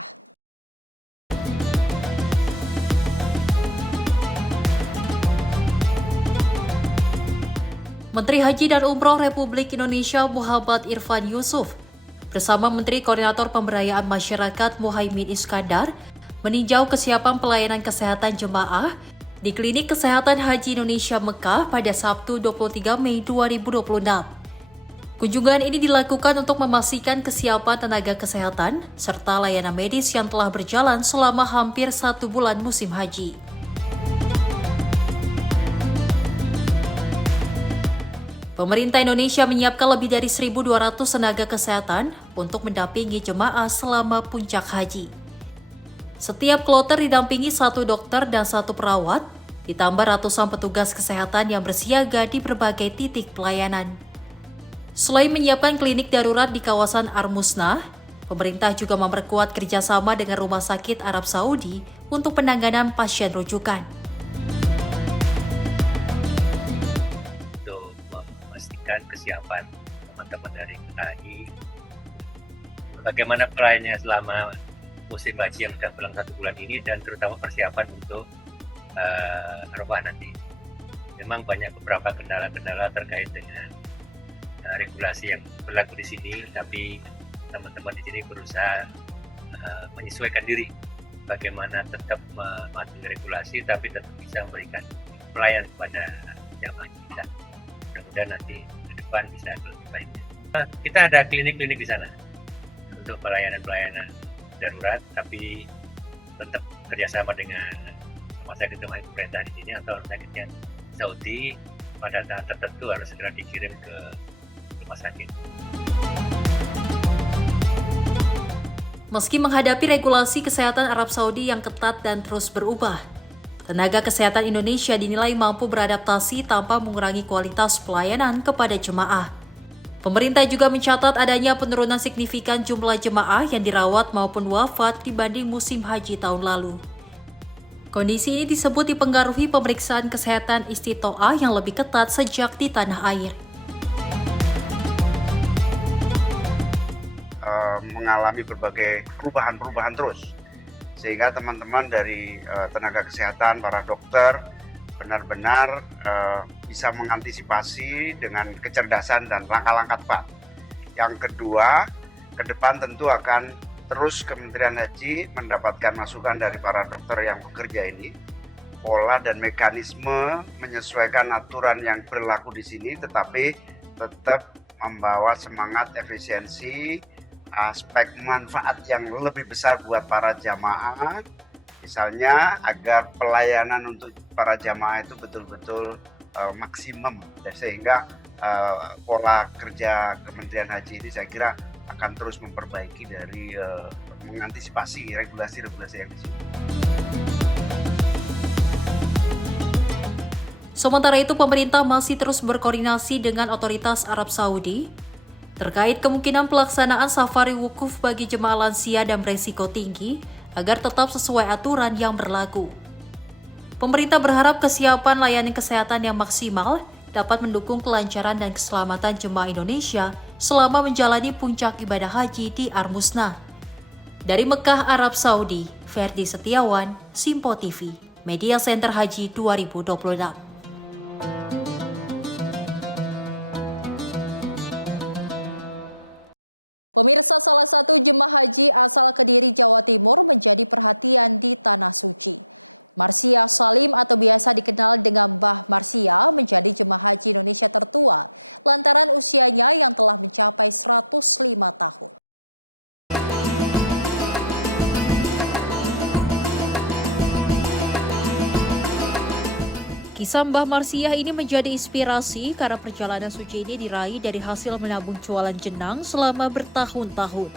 Menteri Haji dan Umroh Republik Indonesia Muhammad Irfan Yusuf bersama Menteri Koordinator Pemberdayaan Masyarakat Muhaimin Iskandar meninjau kesiapan pelayanan kesehatan jemaah di Klinik Kesehatan Haji Indonesia Mekah pada Sabtu 23 Mei 2026. Kunjungan ini dilakukan untuk memastikan kesiapan tenaga kesehatan serta layanan medis yang telah berjalan selama hampir 1 bulan musim haji. Pemerintah Indonesia menyiapkan lebih dari 1.200 tenaga kesehatan untuk mendampingi jemaah selama puncak haji. Setiap kloter didampingi 1 dokter dan 1 perawat, ditambah ratusan petugas kesehatan yang bersiaga di berbagai titik pelayanan. Selain menyiapkan klinik darurat di kawasan Armusna, pemerintah juga memperkuat kerjasama dengan Rumah Sakit Arab Saudi untuk penanganan pasien rujukan. Kesiapan teman-teman dari KKHI, bagaimana pelayanannya selama musim haji yang sudah berlangsung 1 bulan ini, dan terutama persiapan untuk Arafah nanti. Memang banyak beberapa kendala-kendala terkait dengan regulasi yang berlaku di sini, tapi teman-teman di sini berusaha menyesuaikan diri bagaimana tetap mematuhi regulasi tapi tetap bisa memberikan pelayanan kepada jamaah kita. Mudah-mudahan nanti ke depan bisa lebih baik. Kita ada klinik-klinik di sana untuk pelayanan-pelayanan darurat, tapi tetap kerjasama dengan rumah sakit pemerintah di sini atau rumah sakitnya Saudi. Pada saat tertentu harus segera dikirim ke rumah sakit. Meski menghadapi regulasi kesehatan Arab Saudi yang ketat dan terus berubah, tenaga kesehatan Indonesia dinilai mampu beradaptasi tanpa mengurangi kualitas pelayanan kepada jemaah. Pemerintah juga mencatat adanya penurunan signifikan jumlah jemaah yang dirawat maupun wafat dibanding musim haji tahun lalu. Kondisi ini disebut dipengaruhi pemeriksaan kesehatan istitoah yang lebih ketat sejak di tanah air. Mengalami berbagai perubahan-perubahan terus, sehingga teman-teman dari tenaga kesehatan, para dokter benar-benar bisa mengantisipasi dengan kecerdasan dan langkah-langkah tepat. Yang kedua, ke depan tentu akan terus Kementerian Haji mendapatkan masukan dari para dokter yang bekerja ini pola dan mekanisme menyesuaikan aturan yang berlaku di sini, tetapi tetap membawa semangat efisiensi, aspek manfaat yang lebih besar buat para jamaah, misalnya agar pelayanan untuk para jamaah itu betul-betul maksimum, sehingga pola kerja Kementerian Haji ini saya kira akan terus memperbaiki dari mengantisipasi regulasi-regulasi yang di sini. Sementara itu, pemerintah masih terus berkoordinasi dengan otoritas Arab Saudi terkait kemungkinan pelaksanaan safari wukuf bagi jemaah lansia dan beresiko tinggi agar tetap sesuai aturan yang berlaku. Pemerintah berharap kesiapan layanan kesehatan yang maksimal dapat mendukung kelancaran dan keselamatan jemaah Indonesia selama menjalani puncak ibadah haji di Armusna. Dari Mekah, Arab Saudi, Ferdi Setiawan, Simpo TV, Media Center Haji 2026. Salah satu jemaah haji asal Kediri, Jawa Timur menjadi perhatian di Tanah Suci. Marsia Salim atau biasa dikenal dengan Pak Marsia menjadi jemaah haji Indonesia tertua lantaran usianya yang telah mencapai 105 tahun. Kisah Mbah Marsiah ini menjadi inspirasi karena perjalanan suci ini diraih dari hasil menabung jualan jenang selama bertahun-tahun.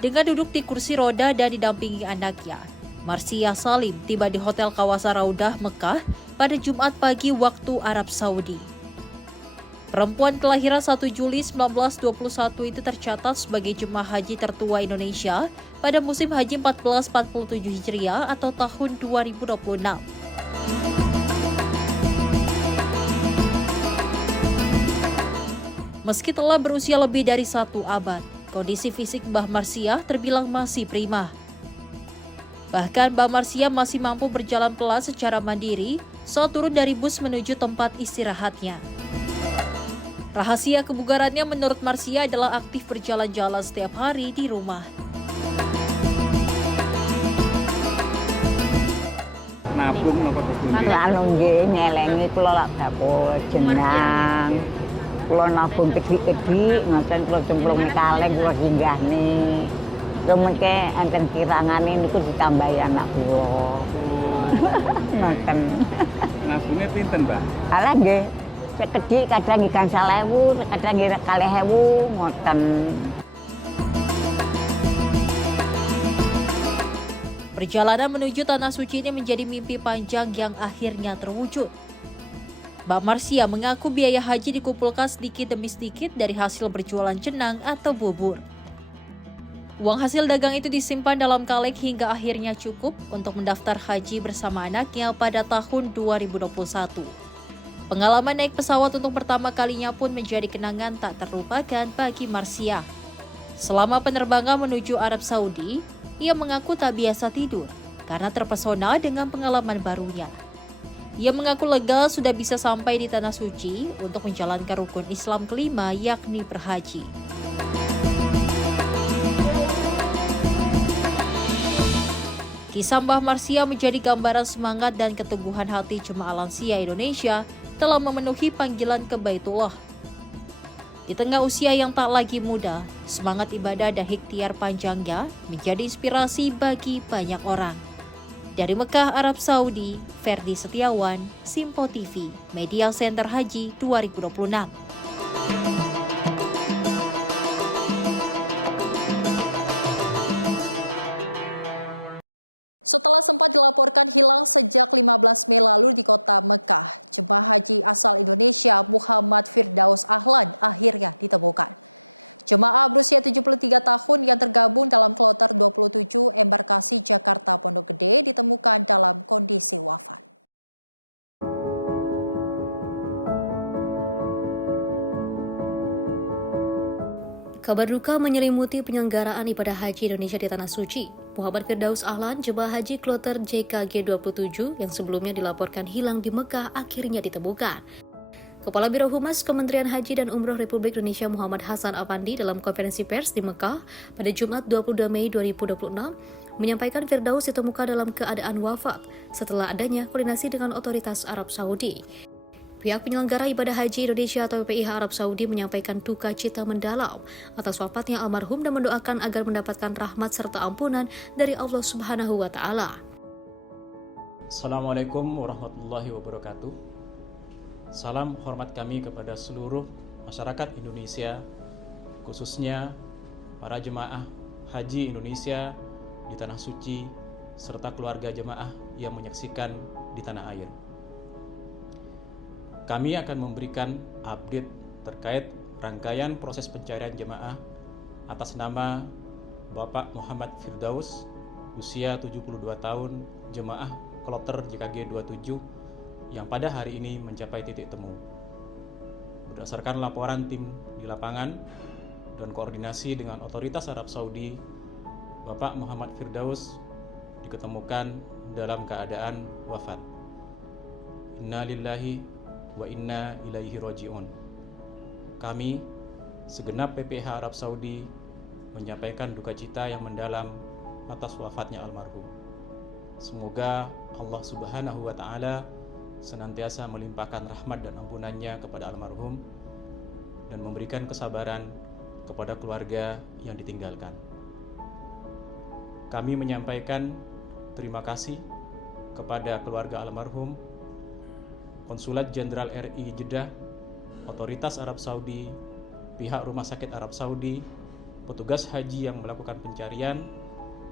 Dengan duduk di kursi roda dan didampingi anaknya, Marsiah Salim tiba di Hotel Kawasan Raudah, Mekah pada Jumat pagi waktu Arab Saudi. Perempuan kelahiran 1 Juli 1921 itu tercatat sebagai jemaah haji tertua Indonesia pada musim haji 1447 Hijriah atau tahun 2026. Meski telah berusia lebih dari 1 abad, kondisi fisik Mbah Marsiah terbilang masih prima. Bahkan Mbah Marsiah masih mampu berjalan pelan secara mandiri saat turun dari bus menuju tempat istirahatnya. Rahasia kebugarannya menurut Marsiah adalah aktif berjalan-jalan setiap hari di rumah. Nabung napa to? Anu nggih nyelengi kula lak dapur jenang. Kula nabung kedik-kedik ngoten kula cemplungi kaleng kula singgahne. Kemengke enten kirangane niku ditambahi anak kula. Ngoten. Nabunge pinten, Mbak? Alah nggih. Sekedik kadang ikan 1.000, kadang 2.000 ngoten. Perjalanan menuju Tanah Suci ini menjadi mimpi panjang yang akhirnya terwujud. Mbak Marsiah mengaku biaya haji dikumpulkan sedikit demi sedikit dari hasil berjualan jenang atau bubur. Uang hasil dagang itu disimpan dalam kaleng hingga akhirnya cukup untuk mendaftar haji bersama anaknya pada tahun 2021. Pengalaman naik pesawat untuk pertama kalinya pun menjadi kenangan tak terlupakan bagi Marsiah. Selama penerbangan menuju Arab Saudi, ia mengaku tak biasa tidur karena terpesona dengan pengalaman barunya. Ia mengaku lega sudah bisa sampai di Tanah Suci untuk menjalankan rukun Islam kelima yakni berhaji. Kisah Mbah Marsiah menjadi gambaran semangat dan keteguhan hati jemaah lansia Indonesia telah memenuhi panggilan ke Baitullah. Di tengah usia yang tak lagi muda, semangat ibadah dan ikhtiar panjangnya menjadi inspirasi bagi banyak orang. Dari Mekah, Arab Saudi, Ferdi Setiawan, Simpo TV, Media Center Haji 2026. Setelah sempat dilaporkan hilang sejak 15 Mei lalu di kota Mekah, jemaah haji asal Indonesia Muhammad Firdaus Anwar akhirnya ditemukan. Jemaah berusia 72 tahun yang tergabung dalam kloter 27 embarkasi Jakarta Kediri ditemukan dalam kondisi aman. Kabar duka menyelimuti penyelenggaraan ibadah haji Indonesia di Tanah Suci. Muhammad Firdaus Ahlan, jemaah haji kloter JKG 27 yang sebelumnya dilaporkan hilang di Mekah akhirnya ditemukan. Kepala Biro Humas Kementerian Haji dan Umroh Republik Indonesia Muhammad Hasan Afandi dalam konferensi pers di Mekah pada Jumat 22 Mei 2026 menyampaikan Firdaus ditemukan dalam keadaan wafat setelah adanya koordinasi dengan otoritas Arab Saudi. Pihak penyelenggara ibadah haji Indonesia atau PPIH Arab Saudi menyampaikan duka cita mendalam atas wafatnya almarhum dan mendoakan agar mendapatkan rahmat serta ampunan dari Allah Subhanahu wa Ta'ala. Assalamualaikum warahmatullahi wabarakatuh. Salam hormat kami kepada seluruh masyarakat Indonesia, khususnya para jemaah haji Indonesia di Tanah Suci, serta keluarga jemaah yang menyaksikan di tanah air. Kami akan memberikan update terkait rangkaian proses pencarian jemaah atas nama Bapak Muhammad Firdaus, usia 72 tahun, jemaah Kloter JKG 27 yang pada hari ini mencapai titik temu. Berdasarkan laporan tim di lapangan dan koordinasi dengan otoritas Arab Saudi, Bapak Muhammad Firdaus diketemukan dalam keadaan wafat. Inna lillahi wa inna ilaihi raji'un. Kami, segenap PPIH Arab Saudi, menyampaikan duka cita yang mendalam atas wafatnya almarhum. Semoga Allah Subhanahu wa Ta'ala senantiasa melimpahkan rahmat dan ampunannya kepada almarhum dan memberikan kesabaran kepada keluarga yang ditinggalkan. Kami menyampaikan terima kasih kepada keluarga almarhum, Konsulat Jenderal RI Jeddah, Otoritas Arab Saudi, pihak Rumah Sakit Arab Saudi, petugas haji yang melakukan pencarian,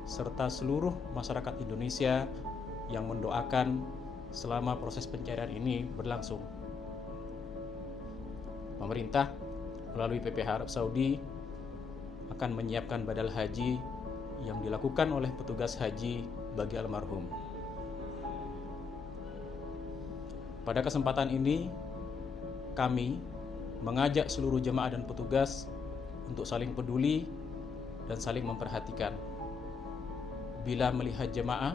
serta seluruh masyarakat Indonesia yang mendoakan selama proses pencarian ini berlangsung. Pemerintah melalui PPIH Arab Saudi akan menyiapkan badal haji yang dilakukan oleh petugas haji bagi almarhum. Pada kesempatan ini, kami mengajak seluruh jemaah dan petugas untuk saling peduli dan saling memperhatikan. Bila melihat jemaah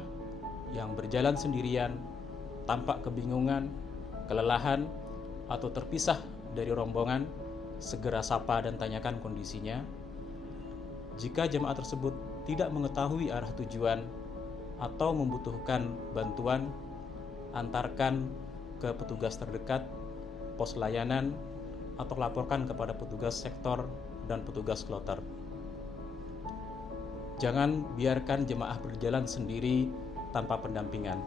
yang berjalan sendirian, tampak kebingungan, kelelahan, atau terpisah dari rombongan, segera sapa dan tanyakan kondisinya. Jika jemaah tersebut tidak mengetahui arah tujuan atau membutuhkan bantuan, antarkan ke petugas terdekat, pos layanan, atau laporkan kepada petugas sektor dan petugas kloter. Jangan biarkan jemaah berjalan sendiri tanpa pendampingan,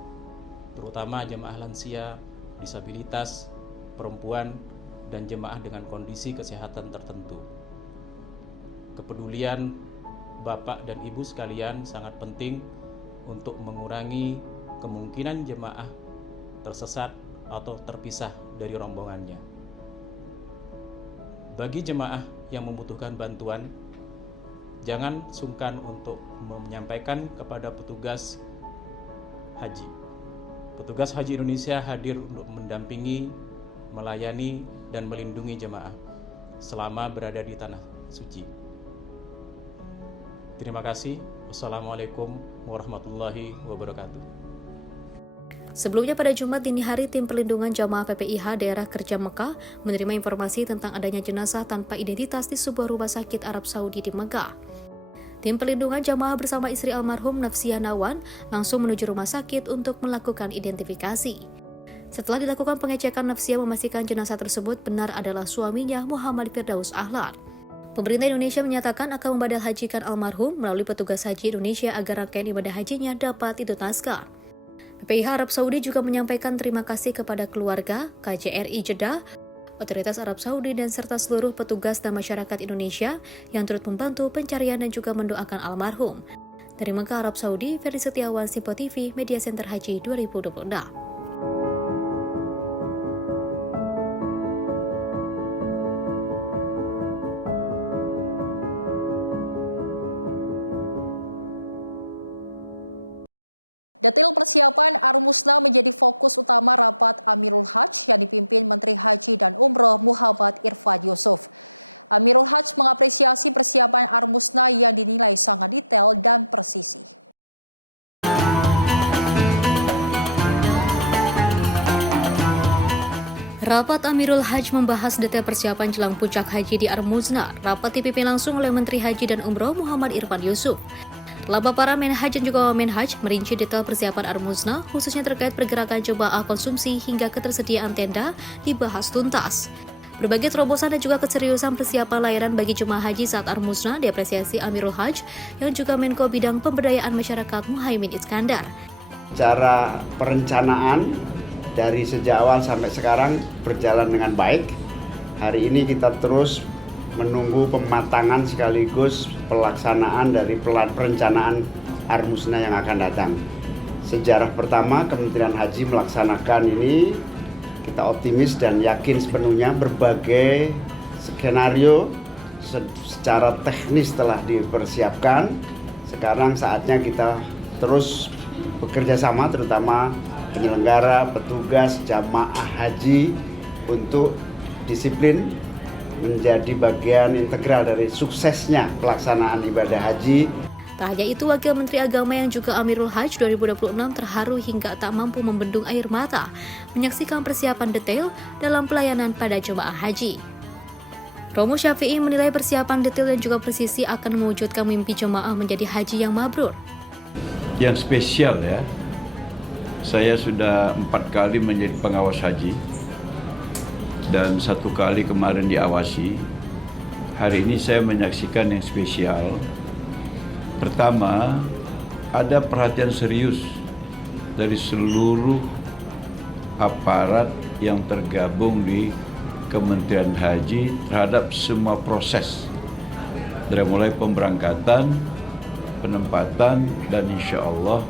terutama jemaah lansia, disabilitas, perempuan, dan jemaah dengan kondisi kesehatan tertentu. Kepedulian Bapak dan Ibu sekalian sangat penting untuk mengurangi kemungkinan jemaah tersesat atau terpisah dari rombongannya. Bagi jemaah yang membutuhkan bantuan, jangan sungkan untuk menyampaikan kepada petugas haji. Petugas Haji Indonesia hadir untuk mendampingi, melayani, dan melindungi jemaah selama berada di Tanah Suci. Terima kasih. Wassalamualaikum warahmatullahi wabarakatuh. Sebelumnya pada Jumat dini hari, tim perlindungan jamaah PPIH daerah kerja Mekah menerima informasi tentang adanya jenazah tanpa identitas di sebuah rumah sakit Arab Saudi di Mekah. Tim perlindungan jamaah bersama istri almarhum Nafsiyah Nawan langsung menuju rumah sakit untuk melakukan identifikasi. Setelah dilakukan pengecekan, Nafsiyah memastikan jenazah tersebut benar adalah suaminya Muhammad Firdaus Ahlar. Pemerintah Indonesia menyatakan akan membadal hajikan almarhum melalui petugas haji Indonesia agar rangkaian ibadah hajinya dapat dituntaskan. PPIH Arab Saudi juga menyampaikan terima kasih kepada keluarga, KJRI Jeddah, Otoritas Arab Saudi, dan serta seluruh petugas dan masyarakat Indonesia yang turut membantu pencarian dan juga mendoakan almarhum. Dari Mekah, Arab Saudi, Ferdi Setiawan, Simpo TV, Media Center Haji 2026. Persiapan Armusna menjadi fokus utama rapat Amirul Hajj yang dipimpin Menteri Haji dan Umroh Muhammad Irfan Yusuf. Amirul Hajj mengapresiasi persiapan Armusna yang dinilai sangat detail dan presisi. Rapat Amirul Hajj membahas detail persiapan jelang puncak haji di Armusna. Rapat dipimpin langsung oleh Menteri Haji dan Umroh Muhammad Irfan Yusuf. Dalam paparan Menhaj dan juga Wamenhaj merinci detail persiapan Armusna, khususnya terkait pergerakan jemaah konsumsi hingga ketersediaan tenda, dibahas tuntas. Berbagai terobosan dan juga keseriusan persiapan layanan bagi jemaah haji saat Armusna diapresiasi Amirul Hajj yang juga Menko Bidang Pemberdayaan Masyarakat Muhaimin Iskandar. Cara perencanaan dari sejak awal sampai sekarang berjalan dengan baik. Hari ini kita terus menunggu pematangan sekaligus pelaksanaan dari perencanaan Armusna yang akan datang. Sejarah pertama Kementerian Haji melaksanakan ini, kita optimis dan yakin sepenuhnya berbagai skenario secara teknis telah dipersiapkan. Sekarang saatnya kita terus bekerja sama, terutama penyelenggara, petugas, jamaah haji untuk disiplin menjadi bagian integral dari suksesnya pelaksanaan ibadah haji. Tak hanya itu, Wakil Menteri Agama yang juga Amirul Hajj 2026 terharu hingga tak mampu membendung air mata menyaksikan persiapan detail dalam pelayanan pada jemaah haji. Romo Syafi'i menilai persiapan detail dan juga presisi akan mewujudkan mimpi jemaah menjadi haji yang mabrur. Yang spesial ya, saya sudah 4 kali menjadi pengawas haji dan 1 kali kemarin diawasi. Hari ini saya menyaksikan yang spesial. Pertama, ada perhatian serius dari seluruh aparat yang tergabung di Kementerian Haji terhadap semua proses, dari mulai pemberangkatan, penempatan, dan insya Allah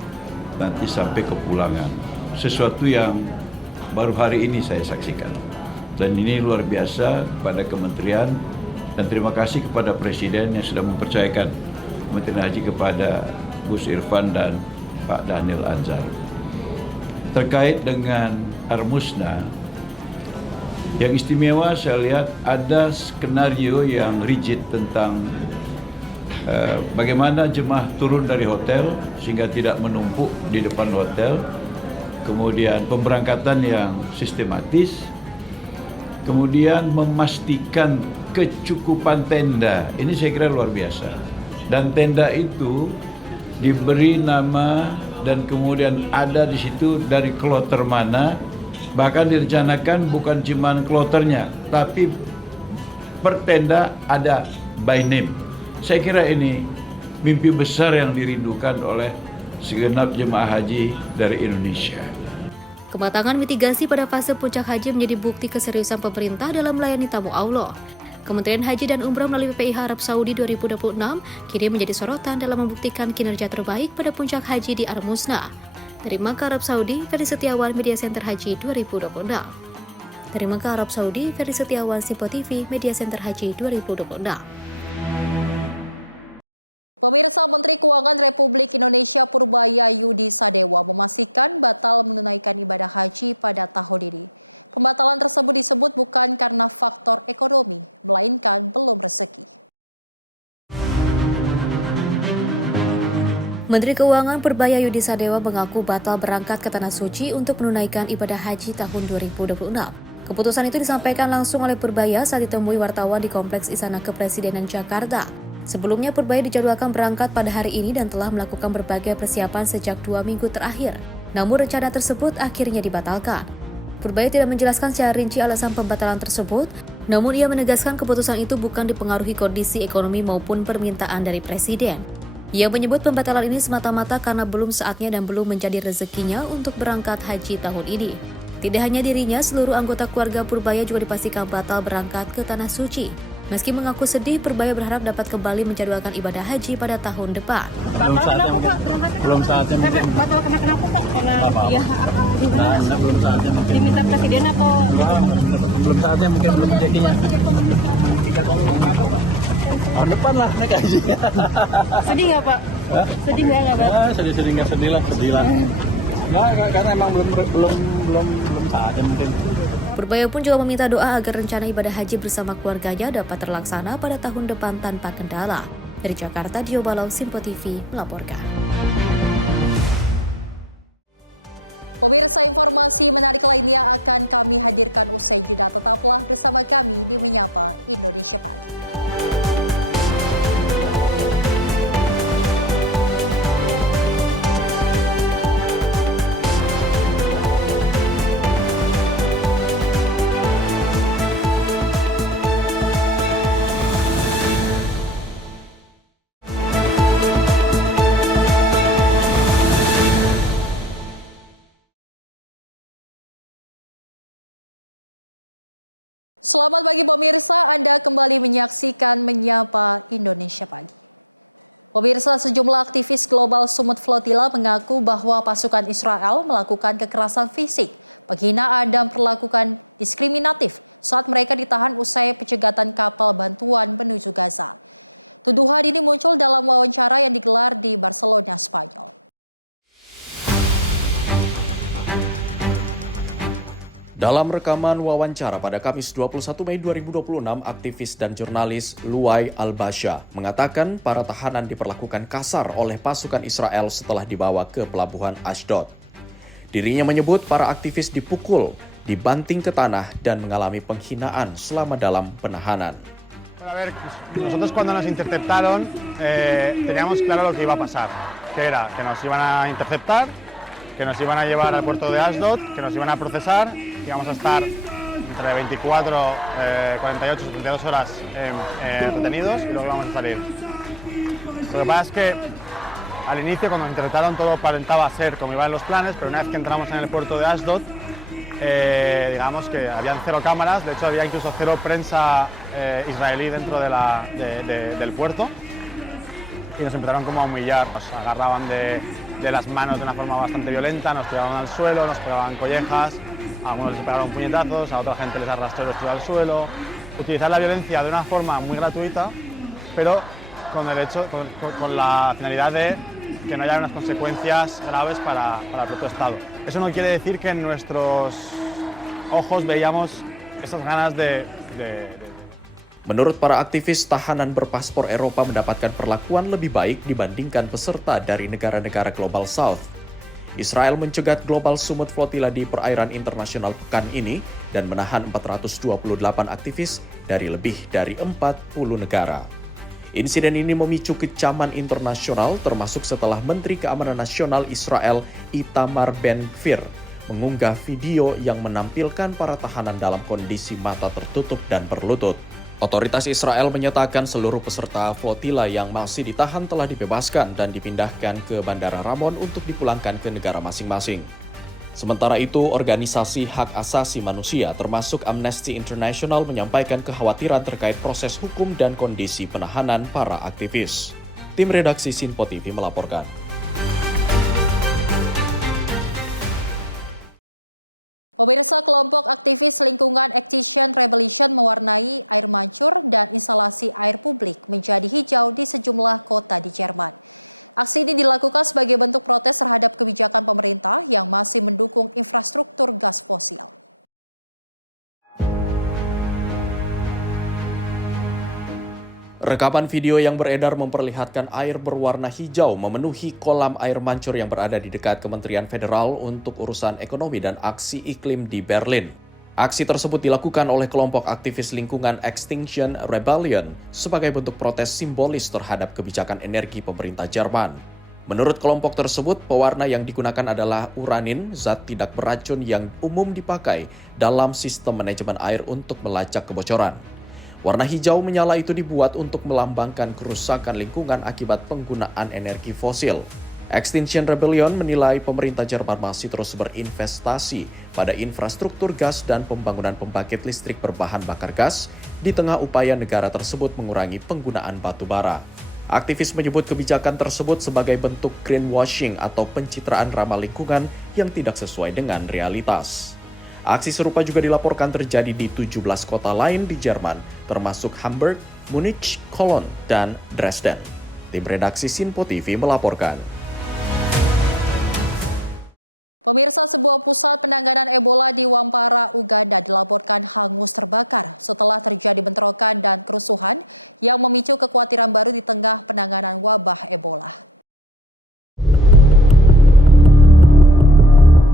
nanti sampai kepulangan. Sesuatu yang baru hari ini saya saksikan. Dan ini luar biasa pada kementerian, dan terima kasih kepada Presiden yang sudah mempercayakan Kementerian Haji kepada Gus Irfan dan Pak Daniel Anzar. Terkait dengan Armusna, yang istimewa saya lihat ada skenario yang rigid tentang bagaimana jemaah turun dari hotel sehingga tidak menumpuk di depan hotel, kemudian pemberangkatan yang sistematis, kemudian memastikan kecukupan tenda. Ini saya kira luar biasa. Dan tenda itu diberi nama dan kemudian ada di situ dari kloter mana, bahkan direncanakan bukan cuma kloternya, tapi per tenda ada by name. Saya kira ini mimpi besar yang dirindukan oleh segenap jemaah haji dari Indonesia. Kematangan mitigasi pada fase puncak haji menjadi bukti keseriusan pemerintah dalam melayani tamu Allah. Kementerian Haji dan Umrah melalui PPIH Arab Saudi 2026 kini menjadi sorotan dalam membuktikan kinerja terbaik pada puncak haji di Armusna. Dari Makkah, Arab Saudi, Ferry Setiawan, Media Center Haji 2026. Dari Makkah, Arab Saudi, Ferry Setiawan, Simpo TV, Media Center Haji 2026. Pemirsa, Menteri Keuangan Republik Indonesia Purbaya Yudi Sadewa memastikan batal menunaikan ibadah haji pada tahun ini. Pembatalan tersebut disebut bukan karena faktor ekonomi, melainkan urusan. Menteri Keuangan Purbaya Yudi Sadewa mengaku batal berangkat ke Tanah Suci untuk menunaikan ibadah haji tahun 2026. Keputusan itu disampaikan langsung oleh Purbaya saat ditemui wartawan di Kompleks Istana Kepresidenan Jakarta. Sebelumnya Purbaya dijadwalkan berangkat pada hari ini dan telah melakukan berbagai persiapan sejak 2 minggu terakhir. Namun rencana tersebut akhirnya dibatalkan. Purbaya tidak menjelaskan secara rinci alasan pembatalan tersebut, namun ia menegaskan keputusan itu bukan dipengaruhi kondisi ekonomi maupun permintaan dari Presiden. Ia menyebut pembatalan ini semata-mata karena belum saatnya dan belum menjadi rezekinya untuk berangkat haji tahun ini. Tidak hanya dirinya, seluruh anggota keluarga Purbaya juga dipastikan batal berangkat ke Tanah Suci. Meski mengaku sedih, Purbaya berharap dapat kembali menjadwalkan ibadah haji pada tahun depan. Belum saatnya mungkin. Batal kenapa kok? Karena ya, belum saatnya mungkin. Diminta Presiden apa? Belum saatnya mungkin, belum rezekinya. Tahun depan lah naik haji. Sedih nggak Pak? Sedih nggak Pak? Sedih nggak sedih lah. Nggak, karena emang belum saatnya mungkin. Purbaya pun juga meminta doa agar rencana ibadah haji bersama keluarganya dapat terlaksana pada tahun depan tanpa kendala. Dari Jakarta, Dio Balau, Simpo TV melaporkan. pagi pemirsa, Anda kembali menyaksikan Menyapa Indonesia. Pemirsa, sejumlah aktivis global Sumut Flotilla mengaku bahwa pasukan Israel melakukan kekerasan fisik, penghinaan dan melakukan diskriminatif saat mereka ditahan usai kecekatan kapal bantuan penunjuk rasa. Tuduhan ini muncul dalam wawancara yang digelar di Basel Naspa. Dalam rekaman wawancara pada Kamis 21 Mei 2026, aktivis dan jurnalis Luay Al-Basha mengatakan para tahanan diperlakukan kasar oleh pasukan Israel setelah dibawa ke pelabuhan Ashdod. Dirinya menyebut para aktivis dipukul, dibanting ke tanah dan mengalami penghinaan selama dalam penahanan. A ver, nosotros cuando nos interceptaron teníamos claro lo que iba a pasar, que era que nos iban a interceptar, que nos iban a llevar al puerto de Ashdod, que nos iban a procesar, que íbamos a estar entre 24, 48, 72 horas retenidos y luego íbamos a salir. Lo que pasa es que al inicio, cuando nos interceptaron, todo aparentaba ser como iban los planes, pero una vez que entramos en el puerto de Ashdod, digamos que habían 0 cámaras, de hecho había incluso 0 prensa israelí dentro del puerto y nos empezaron como a humillar, nos agarraban de las manos de una forma bastante violenta, nos tiraban al suelo, nos pegaban collejas, a algunos les pegaron puñetazos, a otra gente les arrastró y los tiró al suelo. Utilizar la violencia de una forma muy gratuita, pero con la finalidad de que no haya unas consecuencias graves para el propio Estado. Eso no quiere decir que en nuestros ojos veíamos esas ganas de Menurut para aktivis, tahanan berpaspor Eropa mendapatkan perlakuan lebih baik dibandingkan peserta dari negara-negara Global South. Israel mencegat Global Sumut Flotilla di perairan internasional pekan ini dan menahan 428 aktivis dari lebih dari 40 negara. Insiden ini memicu kecaman internasional termasuk setelah Menteri Keamanan Nasional Israel Itamar Ben-Gvir mengunggah video yang menampilkan para tahanan dalam kondisi mata tertutup dan berlutut. Otoritas Israel menyatakan seluruh peserta flotilla yang masih ditahan telah dibebaskan dan dipindahkan ke Bandara Ramon untuk dipulangkan ke negara masing-masing. Sementara itu, organisasi hak asasi manusia termasuk Amnesty International menyampaikan kekhawatiran terkait proses hukum dan kondisi penahanan para aktivis. Tim redaksi Sinpo TV melaporkan. Pemirsa, kelompok aktivis lingkungan Extinction Rebellion mewarnai air mancur dan instalasi air aktif menjadi hijau di sejumlah kota Jerman. Aksi ini dilakukan sebagai bentuk protes terhadap kebijakan pemerintah yang masih mendukung infrastruktur pas-pasan. Rekaman video yang beredar memperlihatkan air berwarna hijau memenuhi kolam air mancur yang berada di dekat Kementerian Federal untuk Urusan Ekonomi dan Aksi Iklim di Berlin. Aksi tersebut dilakukan oleh kelompok aktivis lingkungan Extinction Rebellion sebagai bentuk protes simbolis terhadap kebijakan energi pemerintah Jerman. Menurut kelompok tersebut, pewarna yang digunakan adalah uranin, zat tidak beracun yang umum dipakai dalam sistem manajemen air untuk melacak kebocoran. Warna hijau menyala itu dibuat untuk melambangkan kerusakan lingkungan akibat penggunaan energi fosil. Extinction Rebellion menilai pemerintah Jerman masih terus berinvestasi pada infrastruktur gas dan pembangunan pembangkit listrik berbahan bakar gas di tengah upaya negara tersebut mengurangi penggunaan batu bara. Aktivis menyebut kebijakan tersebut sebagai bentuk greenwashing atau pencitraan ramah lingkungan yang tidak sesuai dengan realitas. Aksi serupa juga dilaporkan terjadi di 17 kota lain di Jerman, termasuk Hamburg, Munich, Cologne, dan Dresden. Tim redaksi Sinpo TV melaporkan. Pemirsa, sebuah pusat penanganan Ebola di Wampara, Uganda dilaporkan hangus terbakar setelah terjadi bentrokan dan kerusuhan yang memicu kekontrakan di bidang penanganan wabah Ebola.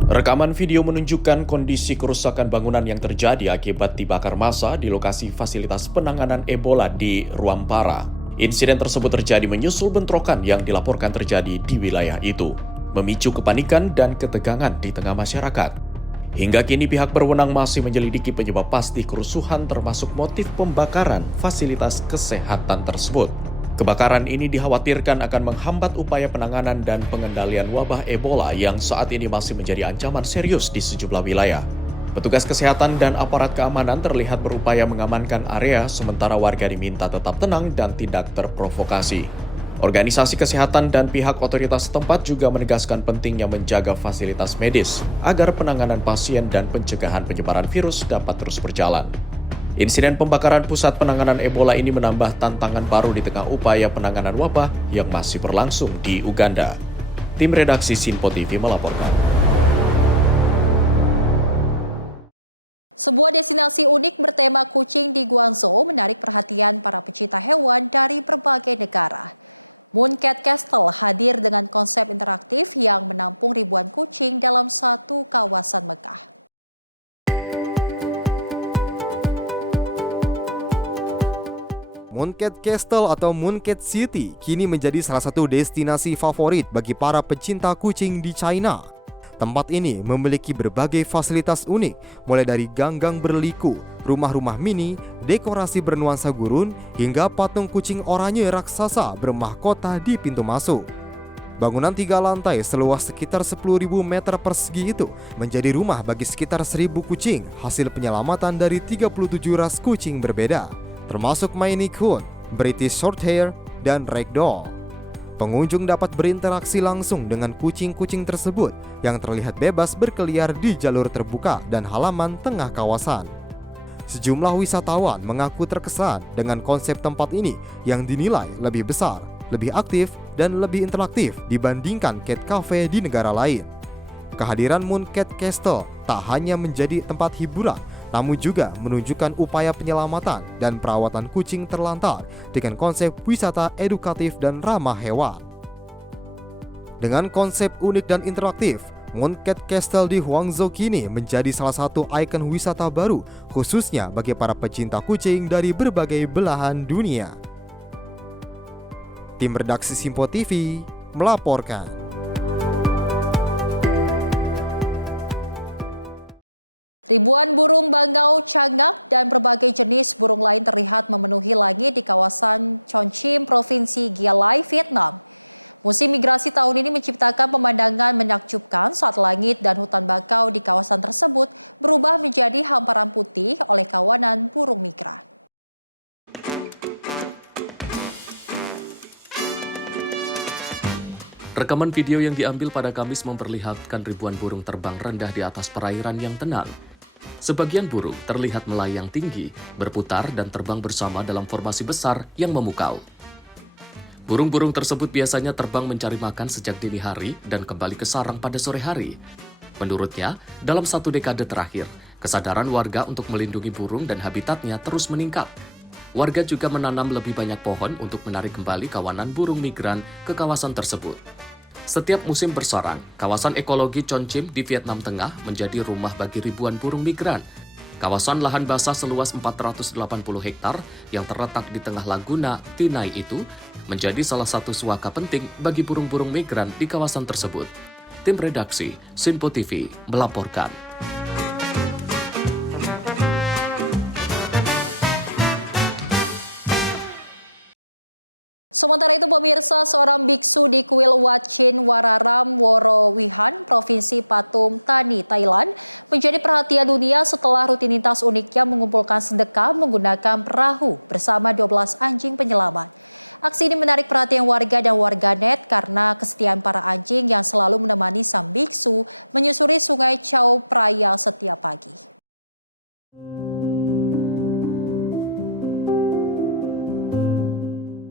Rekaman video menunjukkan kondisi kerusakan bangunan yang terjadi akibat dibakar massa di lokasi fasilitas penanganan Ebola di Rwampara. Insiden tersebut terjadi menyusul bentrokan yang dilaporkan terjadi di wilayah itu, memicu kepanikan dan ketegangan di tengah masyarakat. Hingga kini pihak berwenang masih menyelidiki penyebab pasti kerusuhan termasuk motif pembakaran fasilitas kesehatan tersebut. Kebakaran ini dikhawatirkan akan menghambat upaya penanganan dan pengendalian wabah Ebola yang saat ini masih menjadi ancaman serius di sejumlah wilayah. Petugas kesehatan dan aparat keamanan terlihat berupaya mengamankan area, sementara warga diminta tetap tenang dan tidak terprovokasi. Organisasi kesehatan dan pihak otoritas setempat juga menegaskan pentingnya menjaga fasilitas medis agar penanganan pasien dan pencegahan penyebaran virus dapat terus berjalan. Insiden pembakaran pusat penanganan Ebola ini menambah tantangan baru di tengah upaya penanganan wabah yang masih berlangsung di Uganda. Tim redaksi Sinpo TV melaporkan. Sebuah destinasi unik bertema kucing di Guangzhou menarik perhatian para pecinta hewan dari berbagai negara. Mooncat Castle hadir dengan konsep interaktif yang menampung ribuan kucing dalam satu kawasan megah. Mooncat Castle atau Mooncat City kini menjadi salah satu destinasi favorit bagi para pecinta kucing di China. Tempat ini memiliki berbagai fasilitas unik, mulai dari gang-gang berliku, rumah-rumah mini, dekorasi bernuansa gurun, hingga patung kucing oranye raksasa bermahkota di pintu masuk. Bangunan 3 lantai seluas sekitar 10.000 meter persegi itu menjadi rumah bagi sekitar 1.000 kucing, hasil penyelamatan dari 37 ras kucing berbeda, termasuk Maine Coon, British Shorthair, dan Ragdoll. Pengunjung dapat berinteraksi langsung dengan kucing-kucing tersebut yang terlihat bebas berkeliar di jalur terbuka dan halaman tengah kawasan. Sejumlah wisatawan mengaku terkesan dengan konsep tempat ini yang dinilai lebih besar, lebih aktif, dan lebih interaktif dibandingkan cat cafe di negara lain. Kehadiran Mooncat Castle tak hanya menjadi tempat hiburan, namun juga menunjukkan upaya penyelamatan dan perawatan kucing terlantar dengan konsep wisata edukatif dan ramah hewan. Dengan konsep unik dan interaktif, Mooncat Castle di Guangzhou kini menjadi salah satu ikon wisata baru, khususnya bagi para pecinta kucing dari berbagai belahan dunia. Tim redaksi Sinpo TV melaporkan. Berbagai jenis mulai terlihat memenuhi langit di kawasan Sachin, Provinsi Gialai, Vietnam. Musim migrasi tahun ini menciptakan pemandangan menakjubkan saat langit dan hutan bakau di kawasan tersebut berubah menjadi lapangan putih oleh keberadaan burung migran. Rekaman video yang diambil pada Kamis memperlihatkan ribuan burung terbang rendah di atas perairan yang tenang. Sebagian burung terlihat melayang tinggi, berputar dan terbang bersama dalam formasi besar yang memukau. Burung-burung tersebut biasanya terbang mencari makan sejak dini hari dan kembali ke sarang pada sore hari. Menurutnya, dalam 1 dekade terakhir, kesadaran warga untuk melindungi burung dan habitatnya terus meningkat. Warga juga menanam lebih banyak pohon untuk menarik kembali kawanan burung migran ke kawasan tersebut. Setiap musim bersarang, kawasan ekologi Chonchim di Vietnam Tengah menjadi rumah bagi ribuan burung migran. Kawasan lahan basah seluas 480 hektar yang terletak di tengah Laguna Tinai itu menjadi salah satu suaka penting bagi burung-burung migran di kawasan tersebut. Tim redaksi Sinpo TV melaporkan. Sementara itu pemirsa, seorang biksu di kuil Wat Chin Wararam, Orowian, Provinsi Bangkok, Thailand, menjadi perhatian dunia setelah rutinitas uniknya mengumpulkan sedekah dan pedagang berlaku bersama 12 baju penyelamat. Aksi ini menarik perhatian warga dan warganet karena kesetiaan para haji yang selalu menemani sang biksu menyusuri sungai Chao Phraya setiap pagi.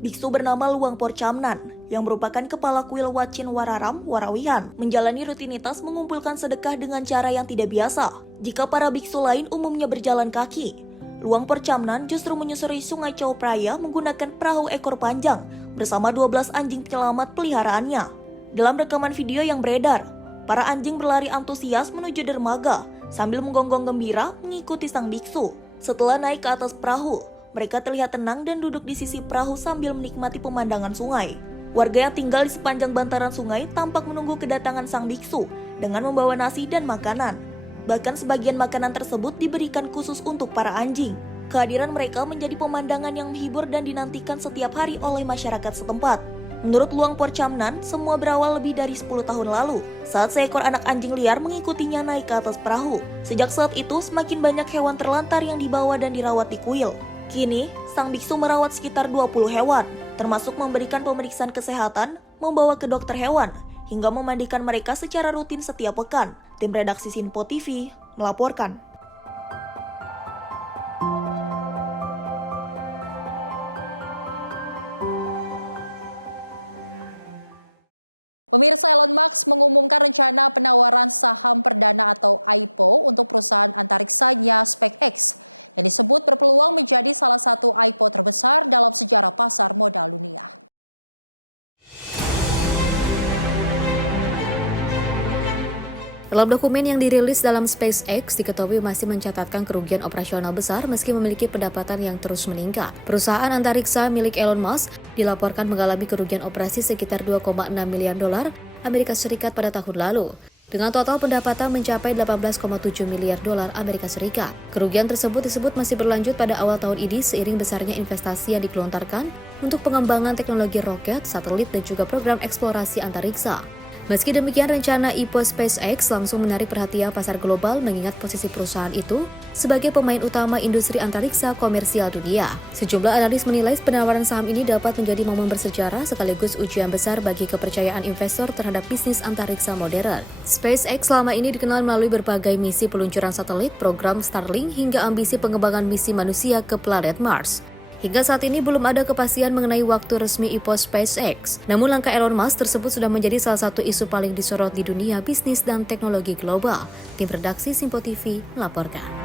Biksu bernama Luang Porchamnan, yang merupakan kepala kuil Wat Chin Wararam, Warawihan, menjalani rutinitas mengumpulkan sedekah dengan cara yang tidak biasa. Jika para biksu lain umumnya berjalan kaki, Luang Porchamnan justru menyusuri sungai Chao Phraya menggunakan perahu ekor panjang bersama 12 anjing penyelamat peliharaannya. Dalam rekaman video yang beredar, para anjing berlari antusias menuju dermaga sambil menggonggong gembira mengikuti sang biksu. Setelah naik ke atas perahu, mereka terlihat tenang dan duduk di sisi perahu sambil menikmati pemandangan sungai. Warga yang tinggal di sepanjang bantaran sungai tampak menunggu kedatangan sang biksu dengan membawa nasi dan makanan. Bahkan sebagian makanan tersebut diberikan khusus untuk para anjing. Kehadiran mereka menjadi pemandangan yang menghibur dan dinantikan setiap hari oleh masyarakat setempat. Menurut Luang Porchamnan, semua berawal lebih dari 10 tahun lalu, saat seekor anak anjing liar mengikutinya naik ke atas perahu. Sejak saat itu, semakin banyak hewan terlantar yang dibawa dan dirawat di kuil. Kini, sang biksu merawat sekitar 20 hewan, termasuk memberikan pemeriksaan kesehatan, membawa ke dokter hewan, hingga memandikan mereka secara rutin setiap pekan. Tim redaksi Sinpo TV melaporkan. Elon Musk mengumumkan rencana penawaran saham perdana atau IPO untuk perusahaan antariksanya SpaceX. Yang disebut berpeluang menjadi salah satu IPO terbesar dalam sejarah pasar modern. Dalam dokumen yang dirilis dalam SpaceX, diketahui masih mencatatkan kerugian operasional besar meski memiliki pendapatan yang terus meningkat. Perusahaan antariksa milik Elon Musk dilaporkan mengalami kerugian operasi sekitar 2,6 miliar dolar Amerika Serikat pada tahun lalu, dengan total pendapatan mencapai 18,7 miliar dolar Amerika Serikat. Kerugian tersebut disebut masih berlanjut pada awal tahun ini seiring besarnya investasi yang digelontarkan untuk pengembangan teknologi roket, satelit, dan juga program eksplorasi antariksa. Meski demikian, rencana IPO SpaceX langsung menarik perhatian pasar global mengingat posisi perusahaan itu sebagai pemain utama industri antariksa komersial dunia. Sejumlah analis menilai penawaran saham ini dapat menjadi momen bersejarah sekaligus ujian besar bagi kepercayaan investor terhadap bisnis antariksa modern. SpaceX selama ini dikenal melalui berbagai misi peluncuran satelit, program Starlink, hingga ambisi pengembangan misi manusia ke planet Mars. Hingga saat ini belum ada kepastian mengenai waktu resmi IPO SpaceX. Namun langkah Elon Musk tersebut sudah menjadi salah satu isu paling disorot di dunia bisnis dan teknologi global. Tim redaksi Sinpo TV melaporkan.